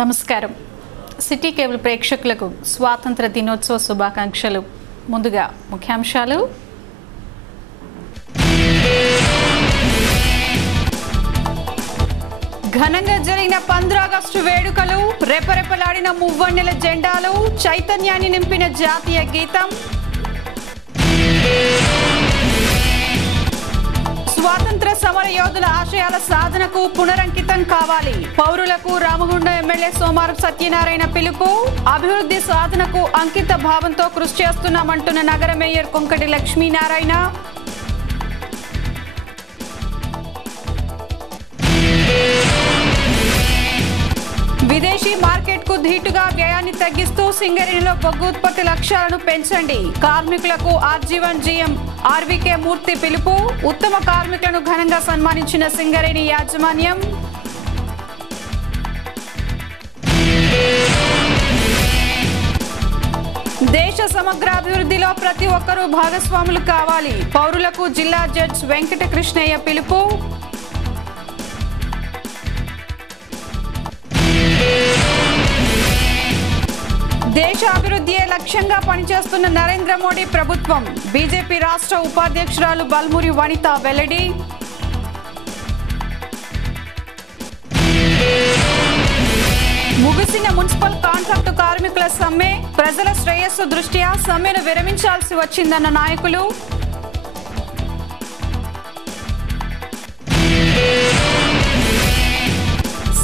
నమస్కారం. City cable ప్రేక్షకులకు స్వాతంత్ర దినోత్సవ శుభాకాంక్షలు. ముందుగా ముఖ్యాంశాలు. ఘనంగా జరిగిన 15 ఆగస్టు వేడుకలు, రెపరెపలాడిన మువ్వన్నెల జెండాలు, చైతన్యాన్ని నింపిన జాతీయ గీతం. స్వాతంత్ర సమర యోధుల ఆశయాల సాధనకు పునరంకితం కావాలి. పౌరులకు రామగుండం ఎమ్మెల్యే సోమారపు సత్యనారాయణ పిలుపు. అభివృద్ధి సాధనకు అంకిత భావంతో కృషి చేస్తున్నామంటున్న నగర మేయర్ కొంకటి లక్ష్మీనారాయణ. విదేశీ మార్కెట్ కు ధీటుగా వ్యయాన్ని తగ్గిస్తూ సింగరేణిలో బొగ్గు ఉత్పత్తి లక్ష్యాలను పెంచండి. కార్మికులకు ఆర్జీవన్ జీఎం ఆర్వీకే మూర్తి పిలుపు. ఉత్తమ కార్మికులను ఘనంగా సన్మానించిన సింగరేణి యాజమాన్యం. దేశ సమగ్ర అభివృద్ధిలో ప్రతి ఒక్కరూ భాగస్వాములు కావాలి. పౌరులకు జిల్లా జడ్జి వెంకట కృష్ణయ్య పిలుపు. దేశ అభివృద్ధియే లక్ష్యంగా పనిచేస్తున్న నరేంద్ర మోడీ ప్రభుత్వం. బీజేపీ రాష్ట్ర ఉపాధ్యక్షురాలు బల్మూరి వనిత వెల్లడి. ముగిసిన మున్సిపల్ కాంట్రాక్టు కార్మికుల సమ్మె. ప్రజల శ్రేయస్సు దృష్ట్యా సమ్మెను విరమించాల్సి వచ్చిందన్న నాయకులు.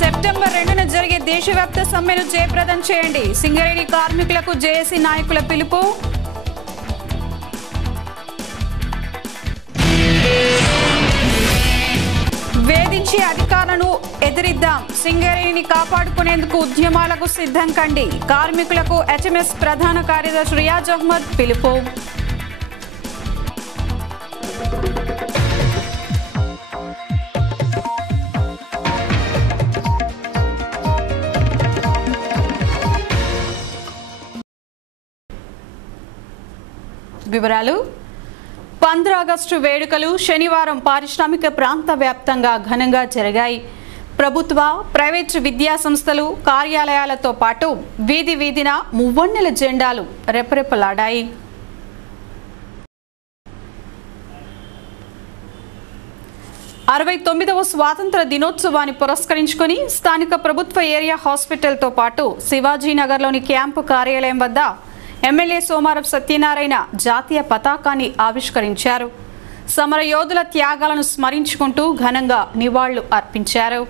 సెప్టెంబర్ 2న జరిగే దేశవ్యాప్త సమ్మెను జయప్రదం చేయండి. సింగరేణి కార్మికులకు జేఏసీ నాయకుల పిలుపు. వేధించే అధికారులను ఎదిరిద్దాం. సింగరేణిని కాపాడుకునేందుకు ఉద్యమాలకు సిద్ధం కండి. కార్మికులకు హెచ్ఎంఎస్ ప్రధాన కార్యదర్శి రియాజ్ అహ్మద్ పిలుపు. వివరాలు. 15 ఆగస్టు వేడుకలు శనివారం పారిశ్రామిక ప్రాంత వ్యాప్తంగా ఘనంగా జరిగాయి. ప్రభుత్వ, ప్రైవేటు విద్యా సంస్థలు, కార్యాలయాలతో పాటు వీధి వీధిన మువ్వన్నెల జెండాలు రెపరెపలాడాయి. అరవై 69వ స్వాతంత్ర దినోత్సవాన్ని పురస్కరించుకుని స్థానిక ప్రభుత్వ ఏరియా హాస్పిటల్తో పాటు శివాజీనగర్లోని క్యాంపు కార్యాలయం వద్ద ఎమ్మెల్యే సోమారపు సత్యనారాయణ జాతీయ పతాకాన్ని ఆవిష్కరించారు. సమరయోధుల త్యాగాలను స్మరించుకుంటూ ఘనంగా నివాళులు అర్పించారు.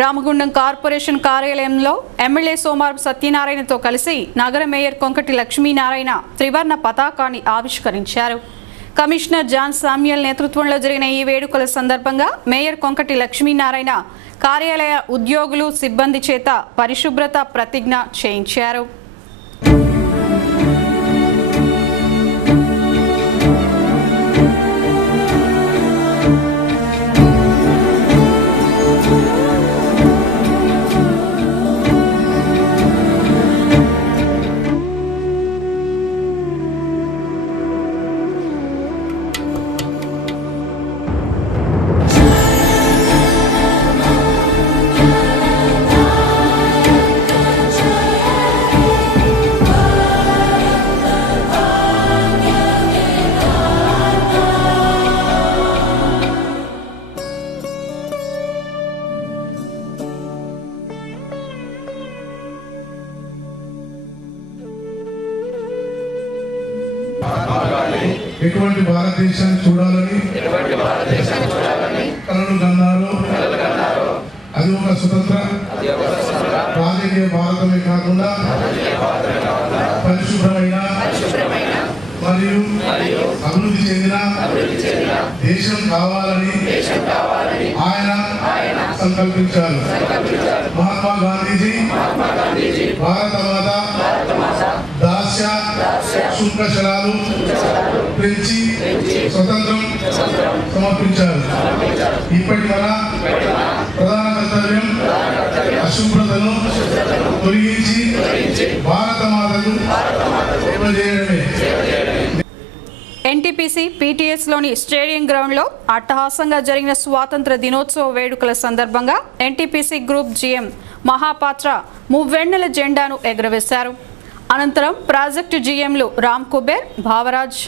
రామగుండం కార్పొరేషన్ కార్యాలయంలో ఎమ్మెల్యే సోమారపు సత్యనారాయణతో కలిసి నగర మేయర్ కొంకటి లక్ష్మీనారాయణ త్రివర్ణ పతాకాన్ని ఆవిష్కరించారు. కమిషనర్ జాన్ సామ్యుయల్ నేతృత్వంలో జరిగిన ఈ వేడుకల సందర్భంగా మేయర్ కొంకటి లక్ష్మీనారాయణ కార్యాలయ ఉద్యోగులు, సిబ్బంది చేత పరిశుభ్రత ప్రతిజ్ఞ చేయించారు. ఎటువంటి భారతదేశాన్ని చూడాలని కలలు కన్నారు. అది ఒక స్వతంత్ర రాజకీయ భారతమే కాకుండా పరిశుభ్రమైన మరియు అభివృద్ధి చెందిన దేశం కావాలని ఆయన సంకల్పించారు. మహాత్మా గాంధీజీ భారత మాత దాస్య శుల్కశరాలు పెంచి స్వతంత్రం సమర్పించారు. ఇప్పటి మన ప్రధాన కర్తవ్యం అశుభ్రతను తొలగించి భారత మాతకు సేవ చేయడమే. ఎన్టీపీసీ పీటీఎస్లోని స్టేడియం గ్రౌండ్లో అట్టహాసంగా జరిగిన స్వాతంత్ర దినోత్సవ వేడుకల సందర్భంగా ఎన్టీపీసీ గ్రూప్ జీఎం మహాపాత్ర మువ్వెన్నెల జెండాను ఎగురవేశారు. అనంతరం ప్రాజెక్టు జీఎంలు రామ్ కుబేర్, భావరాజ్,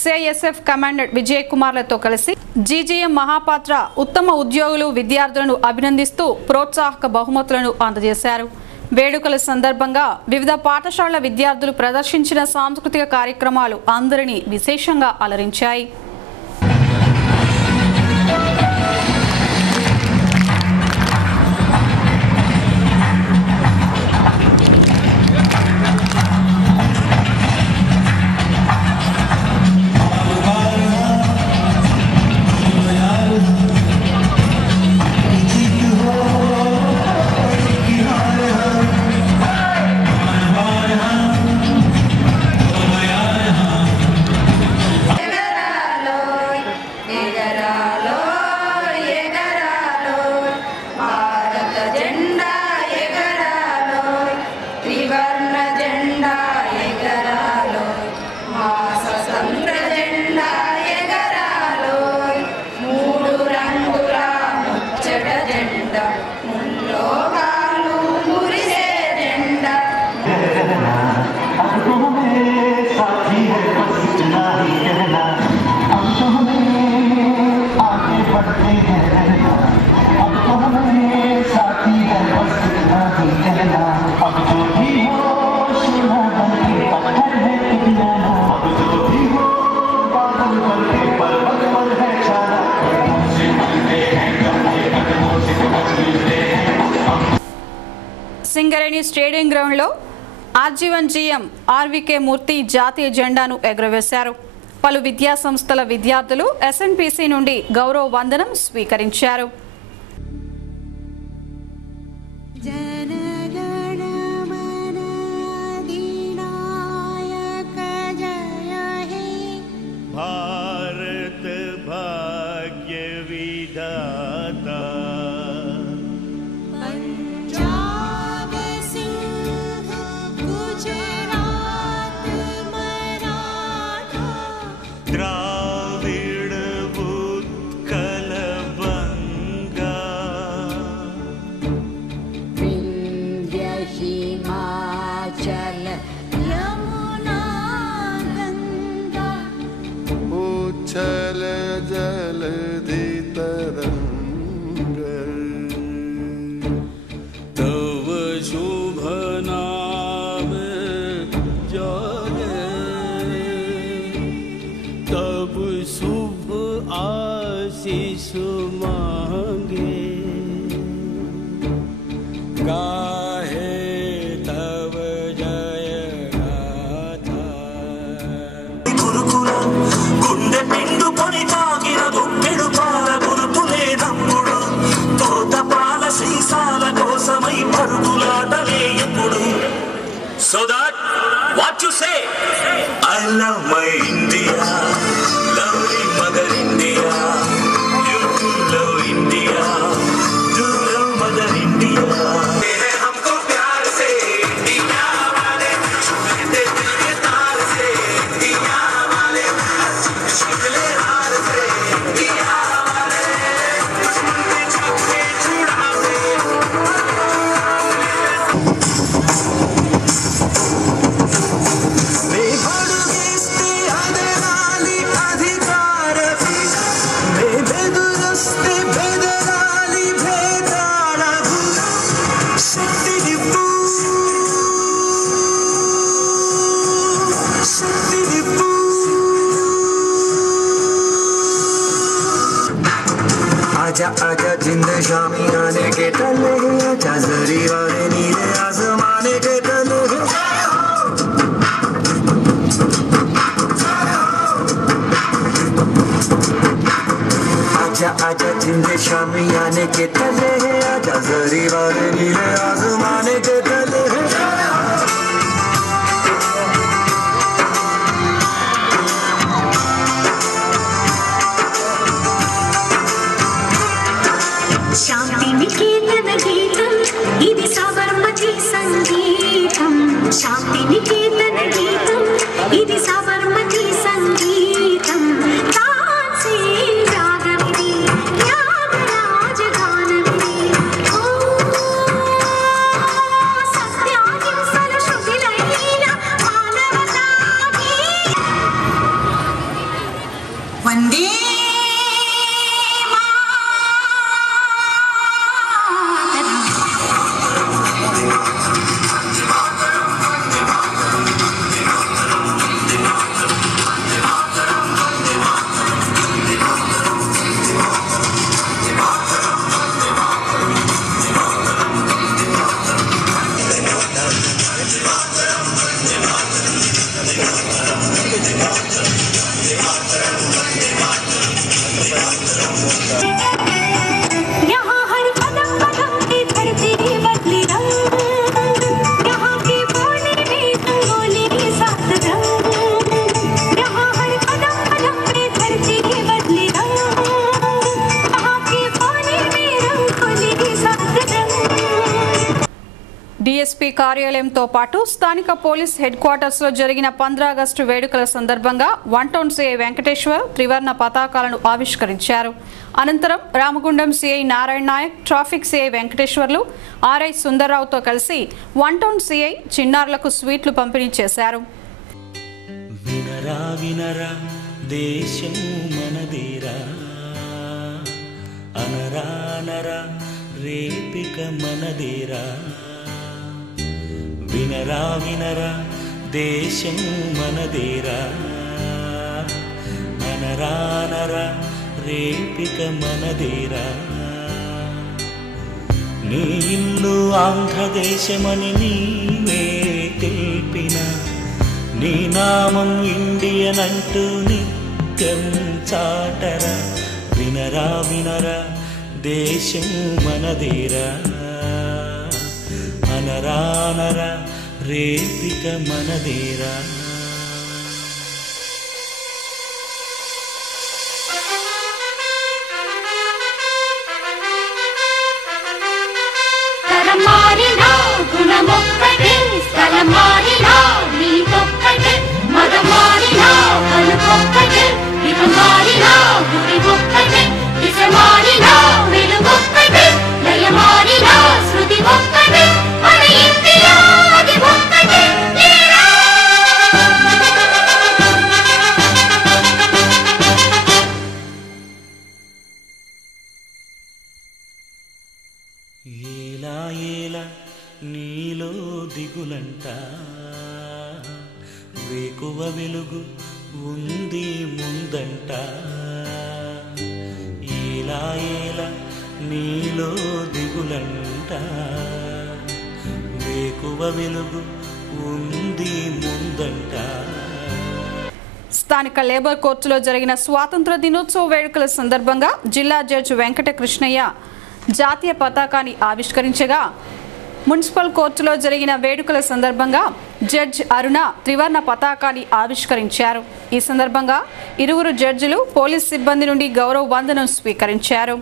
సిఐఎస్ఎఫ్ కమాండర్ విజయ్ కుమార్లతో కలిసి జీజీఎం మహాపాత్ర ఉత్తమ ఉద్యోగులు, విద్యార్థులను అభినందిస్తూ ప్రోత్సాహక బహుమతులను అందజేశారు. వేడుకల సందర్భంగా వివిధ పాఠశాలల విద్యార్థులు ప్రదర్శించిన సాంస్కృతిక కార్యక్రమాలు అందరినీ విశేషంగా అలరించాయి. సింగరేణి స్టేడియం గ్రౌండ్లో ఆర్జీవన్ జీఎం ఆర్వీకే మూర్తి జాతీయ జెండాను ఎగురవేశారు. పలు విద్యా సంస్థల విద్యార్థులు ఎస్ఎన్పీసీ నుండి గౌరవ వందనం స్వీకరించారు. भारत भाग्य विधाता पंजाब सिंह गुजरात मराठा द्राविड़ उत्कल बंगा विंध्य हिमाचल यमुना गंगा उच्छल जलधि तरंग तव शुभ नाम जागे तब शुभ आशीष मांगे गाहे तव जय गाथा गुरुकुल गुंडे पिंडु परि तागिन दुप्पिडु पाल गुरुकुले नम्मुडु तोत पाल सीसाल कोसमై పరుగులాటలే ఎప్పుడు so that what you say I love my India lovely mother India you too love India do love mother India हमको प्यार से इंडिया वाले छूते दिल के तार से इंडिया वाले निकले हार से इंडिया वाले दुश्मन के छक्के छुड़ाते वे भड़केस्ते अदनाली अधिकार आसमाने के तले है आजा जरी वाले नीले आसमाने के तले है शांति निकेतन गीतम इदि साबरमती संगीतम शांति निकेतन गीतम इदि साबरमती संगीतम तानसेन रागविधि त्यागराज गानविधि ओ सत्याहिंसन श्रुतिलयीन मानवता वंदे డీఎస్పీ కార్యాలయంతో పాటు స్థానిక పోలీస్ హెడ్ క్వార్టర్స్ లో జరిగిన 15 ఆగస్టు వేడుకల సందర్భంగా వన్ టౌన్ సిఐ వెంకటేశ్వర్ త్రివర్ణ పతాకాలను ఆవిష్కరించారు. అనంతరం Ramagundam CI Narayana Nayak, traffic CI Venkateswarlu, RI సుందర్రావుతో కలిసి వన్ టౌన్ సిఐ చిన్నారులకు స్వీట్లు పంపిణీ చేశారు. వినరా వినరా దేశం మనదేరా అనరా అనరా రేపిక మనదేరా వినరా వినరా దేశం మనదేరా అనరా అనరా రేపిక మనదేరా నీ ఇల్లు ఆంధ్రదేశమని నీవే తెలిపిన నీ నామం ఇండియన్ అంటూ నిత్యం చాటరా వినరా వినరా దేశం మనదేరా అనరా అనరా రేపిక మనదేరా తరమారినా గుణమొక్కటే స్థలమారినా నీకొక్కటే మదమారినా పలుకొక్కటే ఇక మారినా గురి ఒక్కటే దిశ మారినా వెలుగొక్కటే లయమారినా శృతి ఒక్కటే మన ఇండియా అది ఒక్కటే ఏలా ఏలా నీలో దిగులంట వేకువ వెలుగు ఉంది ముందంట ఏలా ఏలా నీలో దిగులంట వేకువ వెలుగు ఉంది ముందంట. స్థానిక లేబర్ కోర్టులో జరిగిన స్వాతంత్ర దినోత్సవ వేడుకల సందర్భంగా జిల్లా జడ్జి వెంకట కృష్ణయ్య జాతీయ పతాకాన్ని ఆవిష్కరించగా, మున్సిపల్ కోర్టులో జరిగిన వేడుకల సందర్భంగా జడ్జి అరుణ త్రివర్ణ పతాకాన్ని ఆవిష్కరించారు. ఈ సందర్భంగా ఇరువురు జడ్జిలు పోలీస్ సిబ్బంది నుండి గౌరవ వందనం స్వీకరించారు.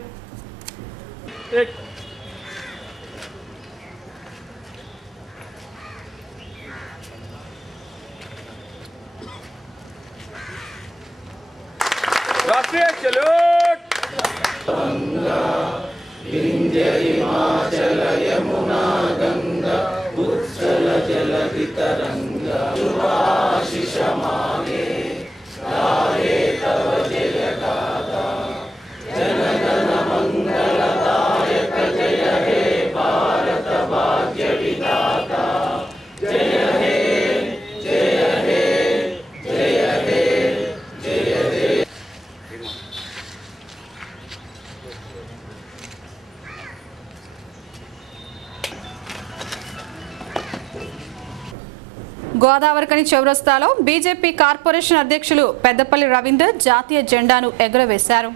राष्ट्रीय सैल्यूट विंध्य हिमाचल यमुना गंगा उत्कल जलधि तरंगा शुभाशिष मागे गाहे तव जय गाथा जनगण मंगलदायक जय हे भारत भाग्य विधाता जय हे जय हे जय हे जय हे. గోదావరికని చౌరస్తాలో బీజేపీ కార్పొరేషన్ అధ్యక్షులు పెద్దపల్లి రవీందర్ జాతీయ జెండాను ఎగురవేశారు.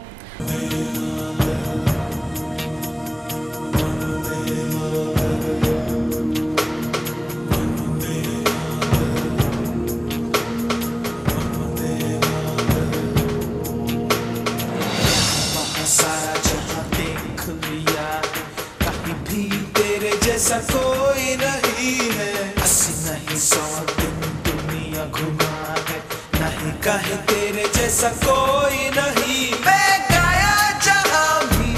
दुनिया घुमा है, नहीं कहे तेरे जैसा कोई नहीं। मैं गाया जहाँ भी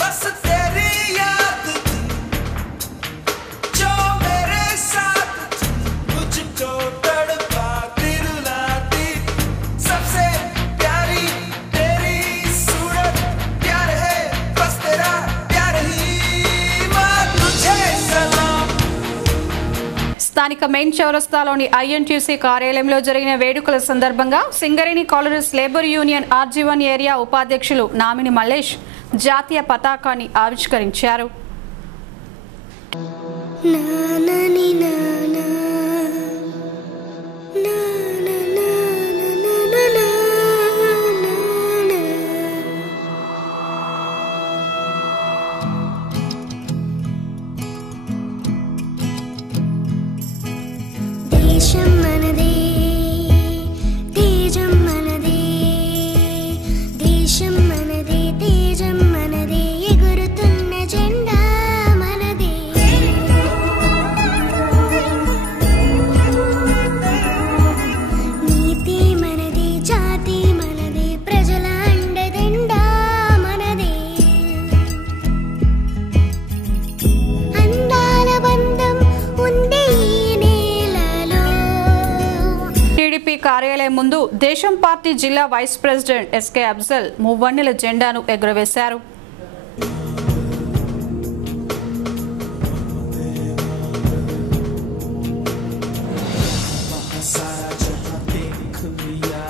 बस तेरी याद थी, जो मेरे साथ थी, मुझको तड़पाती रुलाती। सबसे प्यारी तेरी सूरत, प्यार है बस तेरा प्यार ही। माँ तुझे सलाम। స్థానిక మెయిన్ చౌరస్తాలోని ఐఎన్టీయూసీ కార్యాలయంలో జరిగిన వేడుకల సందర్భంగా Singareni collieries labour union RG one area ఉపాధ్యక్షులు నామిని మల్లేష్ జాతీయ పతాకాన్ని ఆవిష్కరించారు. దేశం మనదే, తేజం మనదే, దేశం మనదే, తేజం మనదే, ఎగురుతున్న జెండా మనదే. నీతి మనదే, జాతి మనదే, ప్రజల అండదండా మనదే. అందాల బంధం ఉంది టీడీపీ కార్యాలయం ముందు దేశం పార్టీ జిల్లా వైస్ ప్రెసిడెంట్ ఎస్కే అఫ్జల్ మువ్వన్నెల జెండాను ఎగురవేశారు. सारा जहां देख लिया,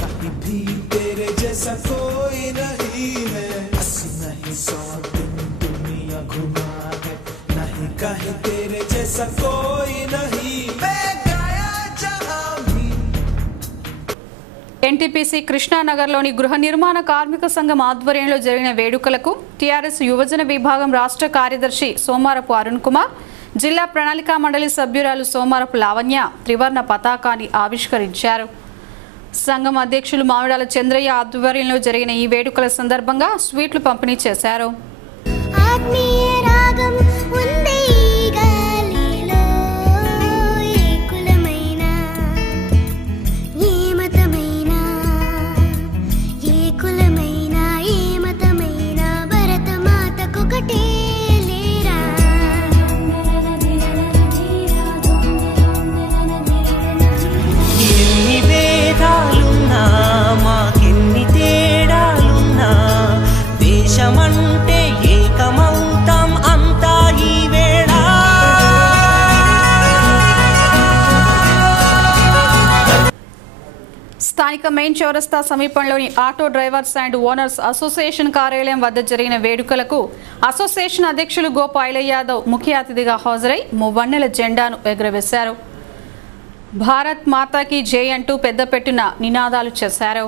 कहीं भी तेरे जैसा कोई नहीं है। 80 नहीं 100 दिन दुनिया घुमा है, नहीं कहे तेरे जैसा कोई नहीं। मैं गाया जहां भी। ఎన్టీపీసీ కృష్ణానగర్లోని గృహ నిర్మాణ కార్మిక సంఘం ఆధ్వర్యంలో జరిగిన వేడుకలకు టీఆర్ఎస్ యువజన విభాగం రాష్ట్ర కార్యదర్శి సోమారపు అరుణ్ కుమార్, జిల్లా ప్రణాళికా మండలి సభ్యురాలు సోమారపు లావణ్య త్రివర్ణ పతాకాన్ని ఆవిష్కరించారు. సంఘం అధ్యక్షులు మామిడాల చంద్రయ్య ఆధ్వర్యంలో జరిగిన ఈ వేడుకల సందర్భంగా స్వీట్లు పంపిణీ చేశారు. ఆత్మీయ రాగం ఉంది గాలిలో, ఏ కులమైనా ఏ మతమైనా, ఏ కులమైనా ఏ మతమైనా భరతమాతకొకటే లేరా. ఎన్ని భేదాలున్నా మాకెన్ని తేడాలున్నా, దేశమంటే ఏకమవుతాం అంతా ఈ వేళ. స్థానిక మెయిన్ చౌరస్తా సమీపంలోని auto drivers and owners association కార్యాలయం వద్ద జరిగిన వేడుకలకు అసోసియేషన్ అధ్యక్షులు గోపాల యాదవ్ ముఖ్య అతిథిగా హాజరై మువ్వన్నెల జెండాను ఎగురవేశారు. భారత్ మాతాకి జై అంటూ పెద్దపెట్టిన నినాదాలు చేశారు.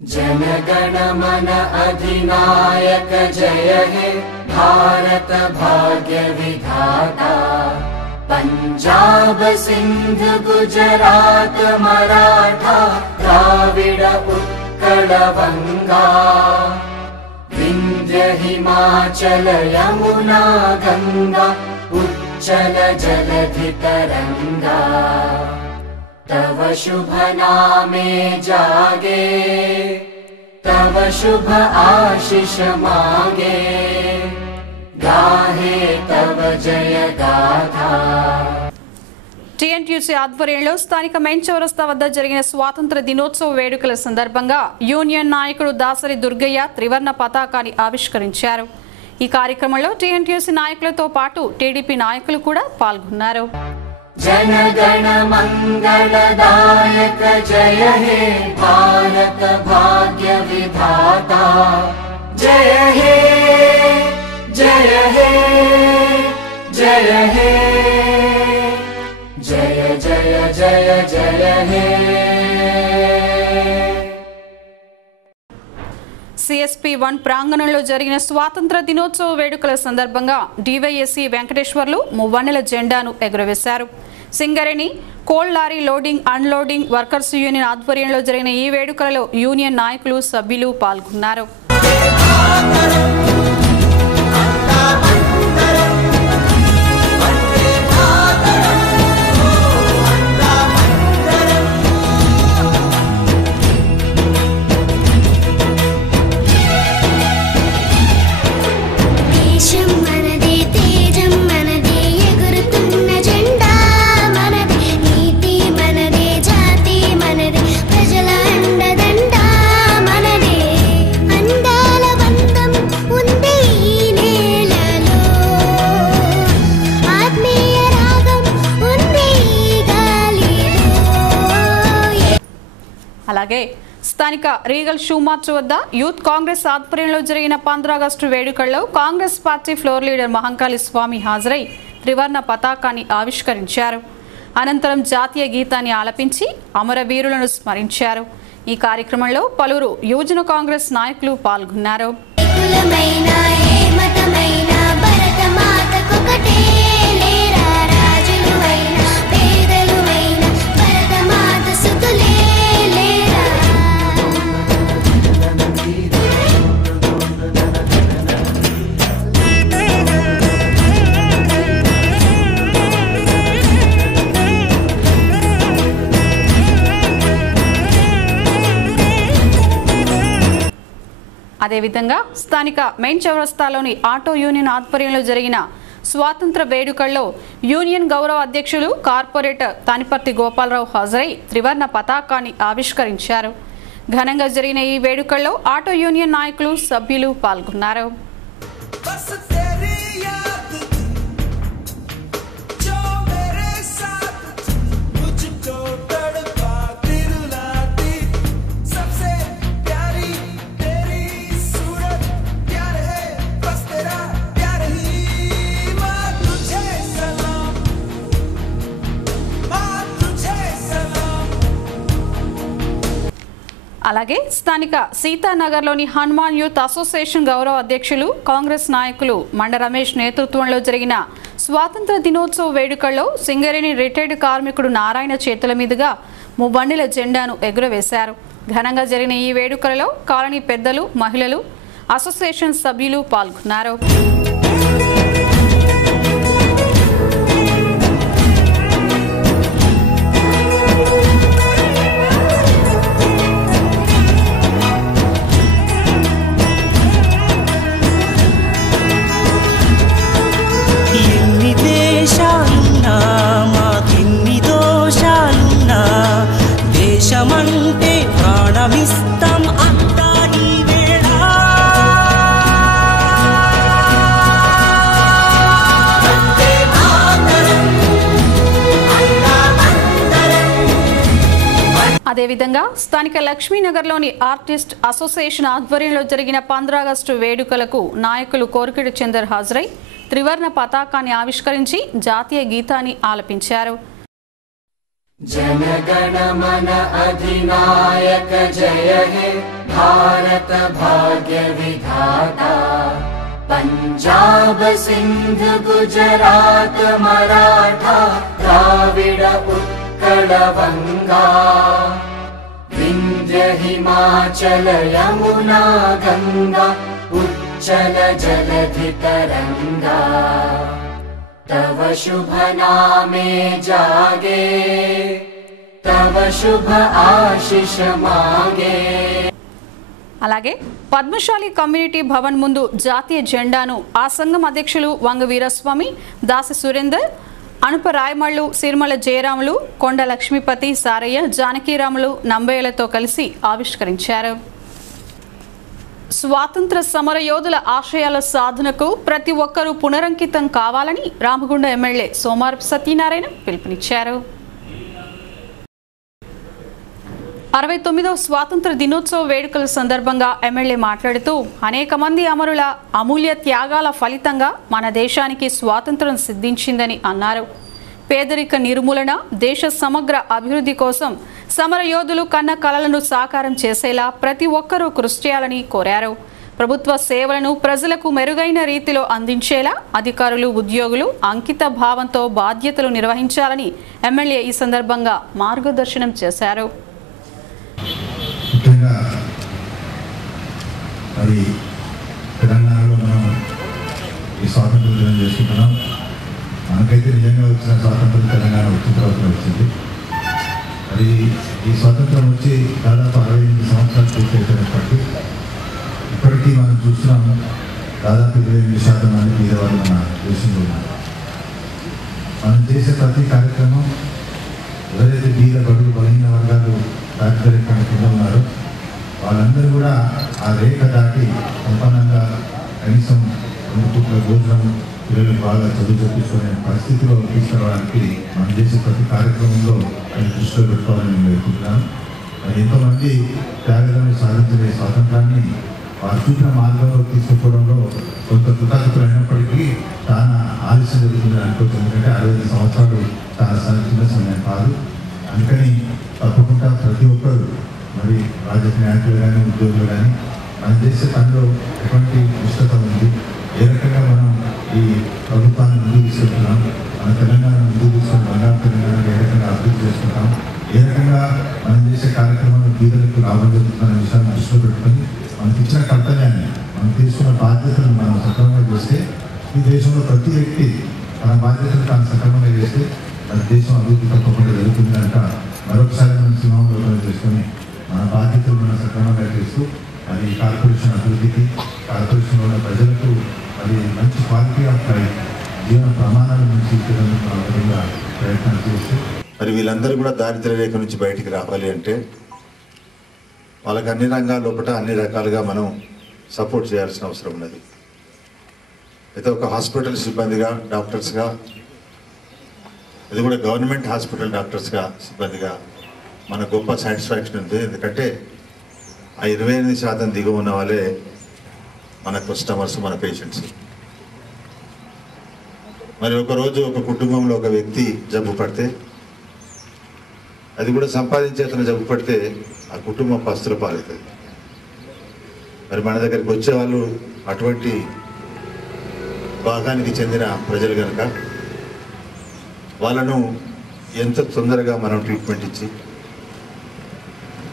जनगण मन अधिनायक जय हे भारत भाग्य विधाता। पंजाब सिंध गुजरात मराठा द्राविड उत्कल बंगा, विंध्य हिमाचल यमुना गंगा उच्चल जलधि तरंगा। तव शुभ नामे जागे, तव शुभ आशीष मांगे, गाहे तव जय गाथा। టీఎన్టీయూసీ ఆధ్వర్యంలో స్థానిక మెయిన్ చౌరస్తా వద్ద జరిగిన స్వాతంత్ర దినోత్సవ వేడుకల సందర్భంగా యూనియన్ నాయకుడు దాసరి దుర్గయ్య త్రివర్ణ పతాకాన్ని ఆవిష్కరించారు. ఈ కార్యక్రమంలో టీఎన్టీయూసీ నాయకులతో పాటు టీడీపీ నాయకులు కూడా పాల్గొన్నారు. जनगण मंगलदायक जय हे भारत भाग्य विधाता। जय हे जय हे जय हे जय जय जय जय हे। సిఎస్పి1 ప్రాంగణంలో జరిగిన స్వాతంత్ర దినోత్సవ వేడుకల సందర్భంగా డివైఎస్సి వెంకటేశ్వర్లు మువ్వన్నెల జెండాను ఎగురవేశారు. Singareni coal lorry loading unloading workers union ఆధ్వర్యంలో జరిగిన ఈ వేడుకలలో యూనియన్ నాయకులు సభ్యులు పాల్గొన్నారు. అలాగే స్థానిక రీగల్ షూ మార్చ్ వద్ద యూత్ కాంగ్రెస్ ఆధ్వర్యంలో జరిగిన 15 ఆగస్టు వేడుకల్లో Congress party floor leader Mahankali Swamy హాజరై త్రివర్ణ పతాకాన్ని ఆవిష్కరించారు. అనంతరం జాతీయ గీతాన్ని ఆలపించి అమరవీరులను స్మరించారు. ఈ కార్యక్రమంలో పలువురు యువజన కాంగ్రెస్ నాయకులు పాల్గొన్నారు. అదేవిధంగా స్థానిక మెయిన్ చౌరస్తాలోని ఆటో యూనియన్ ఆధ్వర్యంలో జరిగిన స్వాతంత్ర వేడుకల్లో యూనియన్ గౌరవ అధ్యక్షులు కార్పొరేటర్ తానిపర్తి గోపాలరావు హాజరై త్రివర్ణ పతాకాన్ని ఆవిష్కరించారు. ఘనంగా జరిగిన ఈ వేడుకల్లో ఆటో యూనియన్ నాయకులు సభ్యులు పాల్గొన్నారు. అలాగే స్థానిక సీతానగర్లోని హనుమాన్ యూత్ అసోసియేషన్ గౌరవ అధ్యక్షులు కాంగ్రెస్ నాయకులు మండ రమేష్ నేతృత్వంలో జరిగిన స్వాతంత్ర దినోత్సవ వేడుకల్లో సింగరేణి రిటైర్డ్ కార్మికుడు నారాయణ చేతుల మీదుగా మువ్వన్నెల జెండాను ఎగురవేశారు. ఘనంగా జరిగిన ఈ వేడుకలలో కాలనీ పెద్దలు, మహిళలు, అసోసియేషన్ సభ్యులు పాల్గొన్నారు. దేశమంటే ప్రాణమిస్తాం అంతా ఈ వేళ. అదేవిధంగా స్థానిక లక్ష్మీనగర్లోని ఆర్టిస్ట్ అసోసియేషన్ ఆధ్వర్యంలో జరిగిన 15 ఆగస్టు వేడుకలకు నాయకులు కోరికెడు చందర్ హాజరై త్రివర్ణ పతాకాన్ని ఆవిష్కరించి జాతీయ గీతాన్ని ఆలపించారు. जनगण मन अधिनायक जय हे भारत भाग्य विधाता पंजाब सिंध गुजरात मराठा द्राविड उत्कल गंगा विंध्य हिमाचल यमुना गंगा उच्चल जलधि तरंगा तव शुभ नामे जागे तव शुभ आशीष मांगे. అలాగే పద్మశాలి కమ్యూనిటీ భవన్ ముందు జాతీయ జెండాను ఆ సంఘం అధ్యక్షులు వంగ వీరస్వామి, దాసి సురేందర్, అనుప రాయమళ్ళు, సిరిమల జయరాములు, కొండ లక్ష్మీపతి, సారయ్య, జానకీరాములు, నంబయ్యలతో కలిసి ఆవిష్కరించారు. స్వాతంత్ర సమర యోధుల ఆశయాల సాధనకు ప్రతి ఒక్కరూ పునరంకితం కావాలని రామగుండ ఎమ్మెల్యే సోమారపు సత్యనారాయణ పిలుపునిచ్చారు. 69వ స్వాతంత్ర దినోత్సవ వేడుకల సందర్భంగా ఎమ్మెల్యే మాట్లాడుతూ అనేక మంది అమరుల అమూల్య త్యాగాల ఫలితంగా మన దేశానికి స్వాతంత్రం సిద్ధించిందని అన్నారు. పేదరిక నిర్మూలన, దేశ సమగ్ర అభివృద్ధి కోసం సమర యోధులు కన్న కలలను సాకారం చేసేలా ప్రతి ఒక్కరూ కృషి చేయాలని కోరారు. ప్రభుత్వ సేవలను ప్రజలకు మెరుగైన రీతిలో అందించేలా అధికారులు, ఉద్యోగులు అంకిత భావంతో బాధ్యతలు నిర్వహించాలని ఎమ్మెల్యే ఈ సందర్భంగా మార్గదర్శనం చేశారు. మనకైతే నిజంగా వచ్చిన స్వాతంత్రం తెలంగాణ వచ్చిన తర్వాత వచ్చింది. అది ఈ స్వాతంత్రం వచ్చి దాదాపు 68 సంవత్సరాలు పూర్తయిపోయినప్పటికీ ఇప్పటికీ మనం చూస్తున్నాము దాదాపు 28% మంది పేదవాళ్ళు మన దేశంలో ఉన్నారు. మనం చేసే ప్రతి కార్యక్రమం ఎవరైతే బీద బడుగు బలహీన వర్గాలు పేదరికం కింద ఉన్నారో వాళ్ళందరూ కూడా ఆ రేఖ దాటి సంపన్నంగా కనీసం 2 పూట్ల భోజనం, పిల్లలు బాగా చదువు చదివించుకునే పరిస్థితిలో తీసుకురావడానికి మనం చేసే ప్రతి కార్యక్రమంలో అది దృష్టిలో పెట్టుకోవాలని నేను వేడుకుంటున్నాను. ఎంతోమంది త్యాగదాన్ని సాధించే స్వాతంత్రాన్ని వారు చూపిన మార్గంలో తీసుకుపోవడంలో కొంత కృతజ్ఞతలు అయినప్పటికీ చాలా ఆలస్యం జరుగుతుంది అనుకోవచ్చు. ఎందుకంటే 65 సంవత్సరాలు చాలా చిన్న సమయం కాదు. అందుకని తప్పకుండా ప్రతి ఒక్కరు మరి రాజకీయ నాయకులు కానీ ఉద్యోగులు కానీ మనం చేసే పనిలో ఎటువంటి నిష్ఠత ఉంది, ఏ రకంగా మనం ఈ ప్రభుత్వాన్ని ముందుకు తీసుకెళ్తున్నాం, మన తెలంగాణ ముందుకు తీసుకుని బంగారు తెలంగాణ ఏ రకంగా అభివృద్ధి చేసుకుంటాం, ఏ రకంగా మనం చేసే కార్యక్రమాలను బీదలకు లాభం జరుగుతున్న విషయాన్ని దృష్టిలో పెట్టుకొని మనకి ఇచ్చిన కర్తవ్యాన్ని మనం తీసుకున్న బాధ్యతలను మనం సక్రమంగా చేస్తే ఈ దేశంలో ప్రతి వ్యక్తి మన బాధ్యతలు తాను సక్రమంగా చేస్తే మన దేశం అభివృద్ధి తప్పకుండా జరుగుతుంది కనుక మరొకసారి మనం సింహంలో చేసుకొని మన బాధ్యతలు మనం సక్రమంగా చేస్తూ మరి కార్పొరేషన్ అభివృద్ధికి, కార్పొరేషన్లో ఉన్న ప్రజలకు మరి మంచి క్వాలిటీ ఆఫ్ లైఫ్, జీవన ప్రమాణాల నుంచి విధంగా ప్రయత్నాలు చేస్తూ మరి వీళ్ళందరూ కూడా దారిద్ర్య రేఖ నుంచి బయటికి రావాలి అంటే వాళ్ళకి అన్ని రంగాల లోపల అన్ని రకాలుగా మనం సపోర్ట్ చేయాల్సిన అవసరం ఉన్నది. అయితే ఒక హాస్పిటల్ సిబ్బందిగా, డాక్టర్స్గా, అది కూడా గవర్నమెంట్ హాస్పిటల్ డాక్టర్స్గా సిబ్బందిగా మన గొప్ప సాటిస్ఫాక్షన్ ఉంది. ఎందుకంటే ఆ 28% దిగువ ఉన్న వాళ్ళే మన కస్టమర్స్, మన పేషెంట్స్. మరి ఒకరోజు ఒక కుటుంబంలో ఒక వ్యక్తి జబ్బు పడితే, అది కూడా సంపాదించే అతను జబ్బు పడితే ఆ కుటుంబం పస్తుల పాలవుతుంది. మరి మన దగ్గరికి వచ్చేవాళ్ళు అటువంటి భాగానికి చెందిన ప్రజలు కనుక వాళ్ళను ఎంత తొందరగా మనం ట్రీట్మెంట్ ఇచ్చి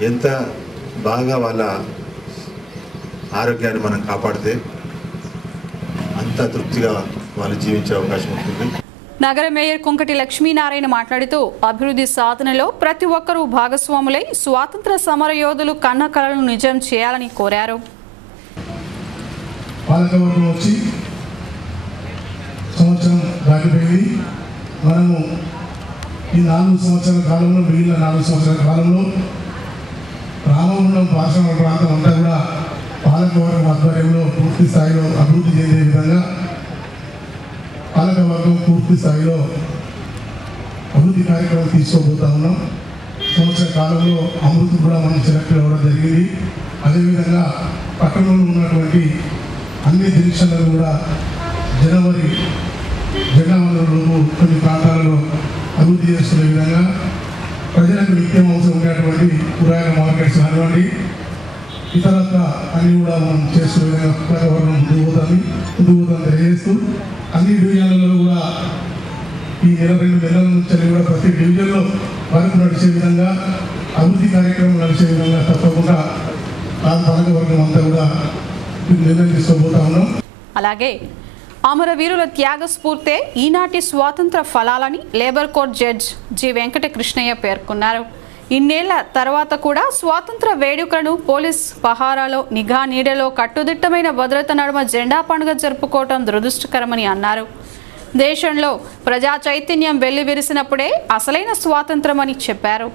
ఎంత బాగా వాళ్ళ ఆరోగ్యాన్ని మనం కాపాడితే అంత తృప్తిగా వాళ్ళు జీవించే అవకాశం ఉంటుంది. నగర మేయర్ కొంకటి లక్ష్మీనారాయణ మాట్లాడుతూ అభివృద్ధి సాధనలో ప్రతి ఒక్కరూ భాగస్వాములై స్వాతంత్ర సమరయోధులు కన్న కలలను నిజం చేయాలని కోరారు. పాలకవర్గం వచ్చి సంవత్సరం దాటిపోయింది. మనము ఈ 4 సంవత్సరాల కాలంలో, మిగిలిన 4 సంవత్సరాల కాలంలో రామగుండం పాఠశాల ప్రాంతం అంతా కూడా పాలకవర్గం ఆధ్వర్యంలో పూర్తి స్థాయిలో అభివృద్ధి చెందే విధంగా పాలకవర్గం పూర్తి స్థాయిలో అభివృద్ధి కార్యక్రమం తీసుకోబోతా ఉన్నాం. సంవత్సర కాలంలో అమృతి కూడా మనం సెలెక్ట్ అవ్వడం జరిగింది. అదేవిధంగా పట్టణంలో ఉన్నటువంటి అన్ని జంక్షన్లను కూడా జనవరి జెండావందనలోపు కొన్ని ప్రాంతాలలో అభివృద్ధి చేసుకునే విధంగా ప్రజలకు నిత్యం అవసరం ఉండేటువంటి కూరగాయల మార్కెట్స్ కానివ్వండి, ఇతరత్ర అన్నీ కూడా మనం చేసుకునే విధంగా పాలకవర్గం ముందుకు పోతామని తెలియజేస్తూ అన్ని డివిజన్లలో కూడా ఈ 22 నెలల నుంచి కూడా ప్రతి డివిజన్లో వర్క్ నడిచే విధంగా, అభివృద్ధి కార్యక్రమం నడిచే విధంగా తప్పకుండా పాలకవర్గం అంతా కూడా నిర్ణయం తీసుకోబోతా ఉన్నాం. అలాగే అమరవీరుల త్యాగ స్ఫూర్తే ఈనాటి స్వాతంత్ర ఫలాలని labour court judge G Venkata Krishnaiah పేర్కొన్నారు. ఇన్నేళ్ల తర్వాత కూడా స్వాతంత్ర వేడుకలను పోలీస్ పహారాలో, నిఘా నీడలో కట్టుదిట్టమైన భద్రత నడుమ జెండా పండుగ జరుపుకోవటం దురదృష్టకరమని అన్నారు. దేశంలో ప్రజా చైతన్యం వెల్లివిరిసినప్పుడే అసలైన స్వాతంత్రమని చెప్పారు.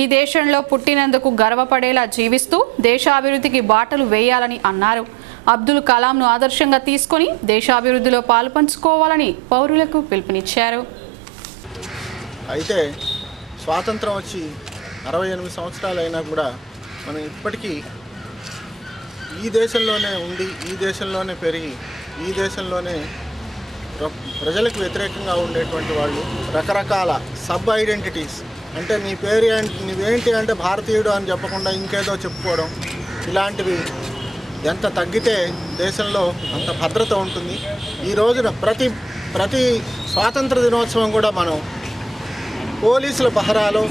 ఈ దేశంలో పుట్టినందుకు గర్వపడేలా జీవిస్తూ దేశాభివృద్ధికి బాటలు వేయాలని అన్నారు. అబ్దుల్ కలాంను ఆదర్శంగా తీసుకొని దేశాభివృద్ధిలో పాలుపంచుకోవాలని పౌరులకు పిలుపునిచ్చారు. అయితే స్వాతంత్రం వచ్చి 68 సంవత్సరాలు అయినా కూడా మనం ఇప్పటికీ ఈ దేశంలోనే ఉండి, ఈ దేశంలోనే పెరిగి, ఈ దేశంలోనే ప్రజలకు వ్యతిరేకంగా ఉండేటువంటి వాళ్ళు రకరకాల సబ్ ఐడెంటిటీస్, అంటే నీ పేరు నువ్వేంటి అంటే భారతీయుడు అని చెప్పకుండా ఇంకేదో చెప్పుకోవడం, ఇలాంటివి ఎంత తగ్గితే దేశంలో అంత భద్రత ఉంటుంది. ఈ రోజున ప్రతి స్వాతంత్ర దినోత్సవం కూడా మనం పోలీసుల పహరాలో,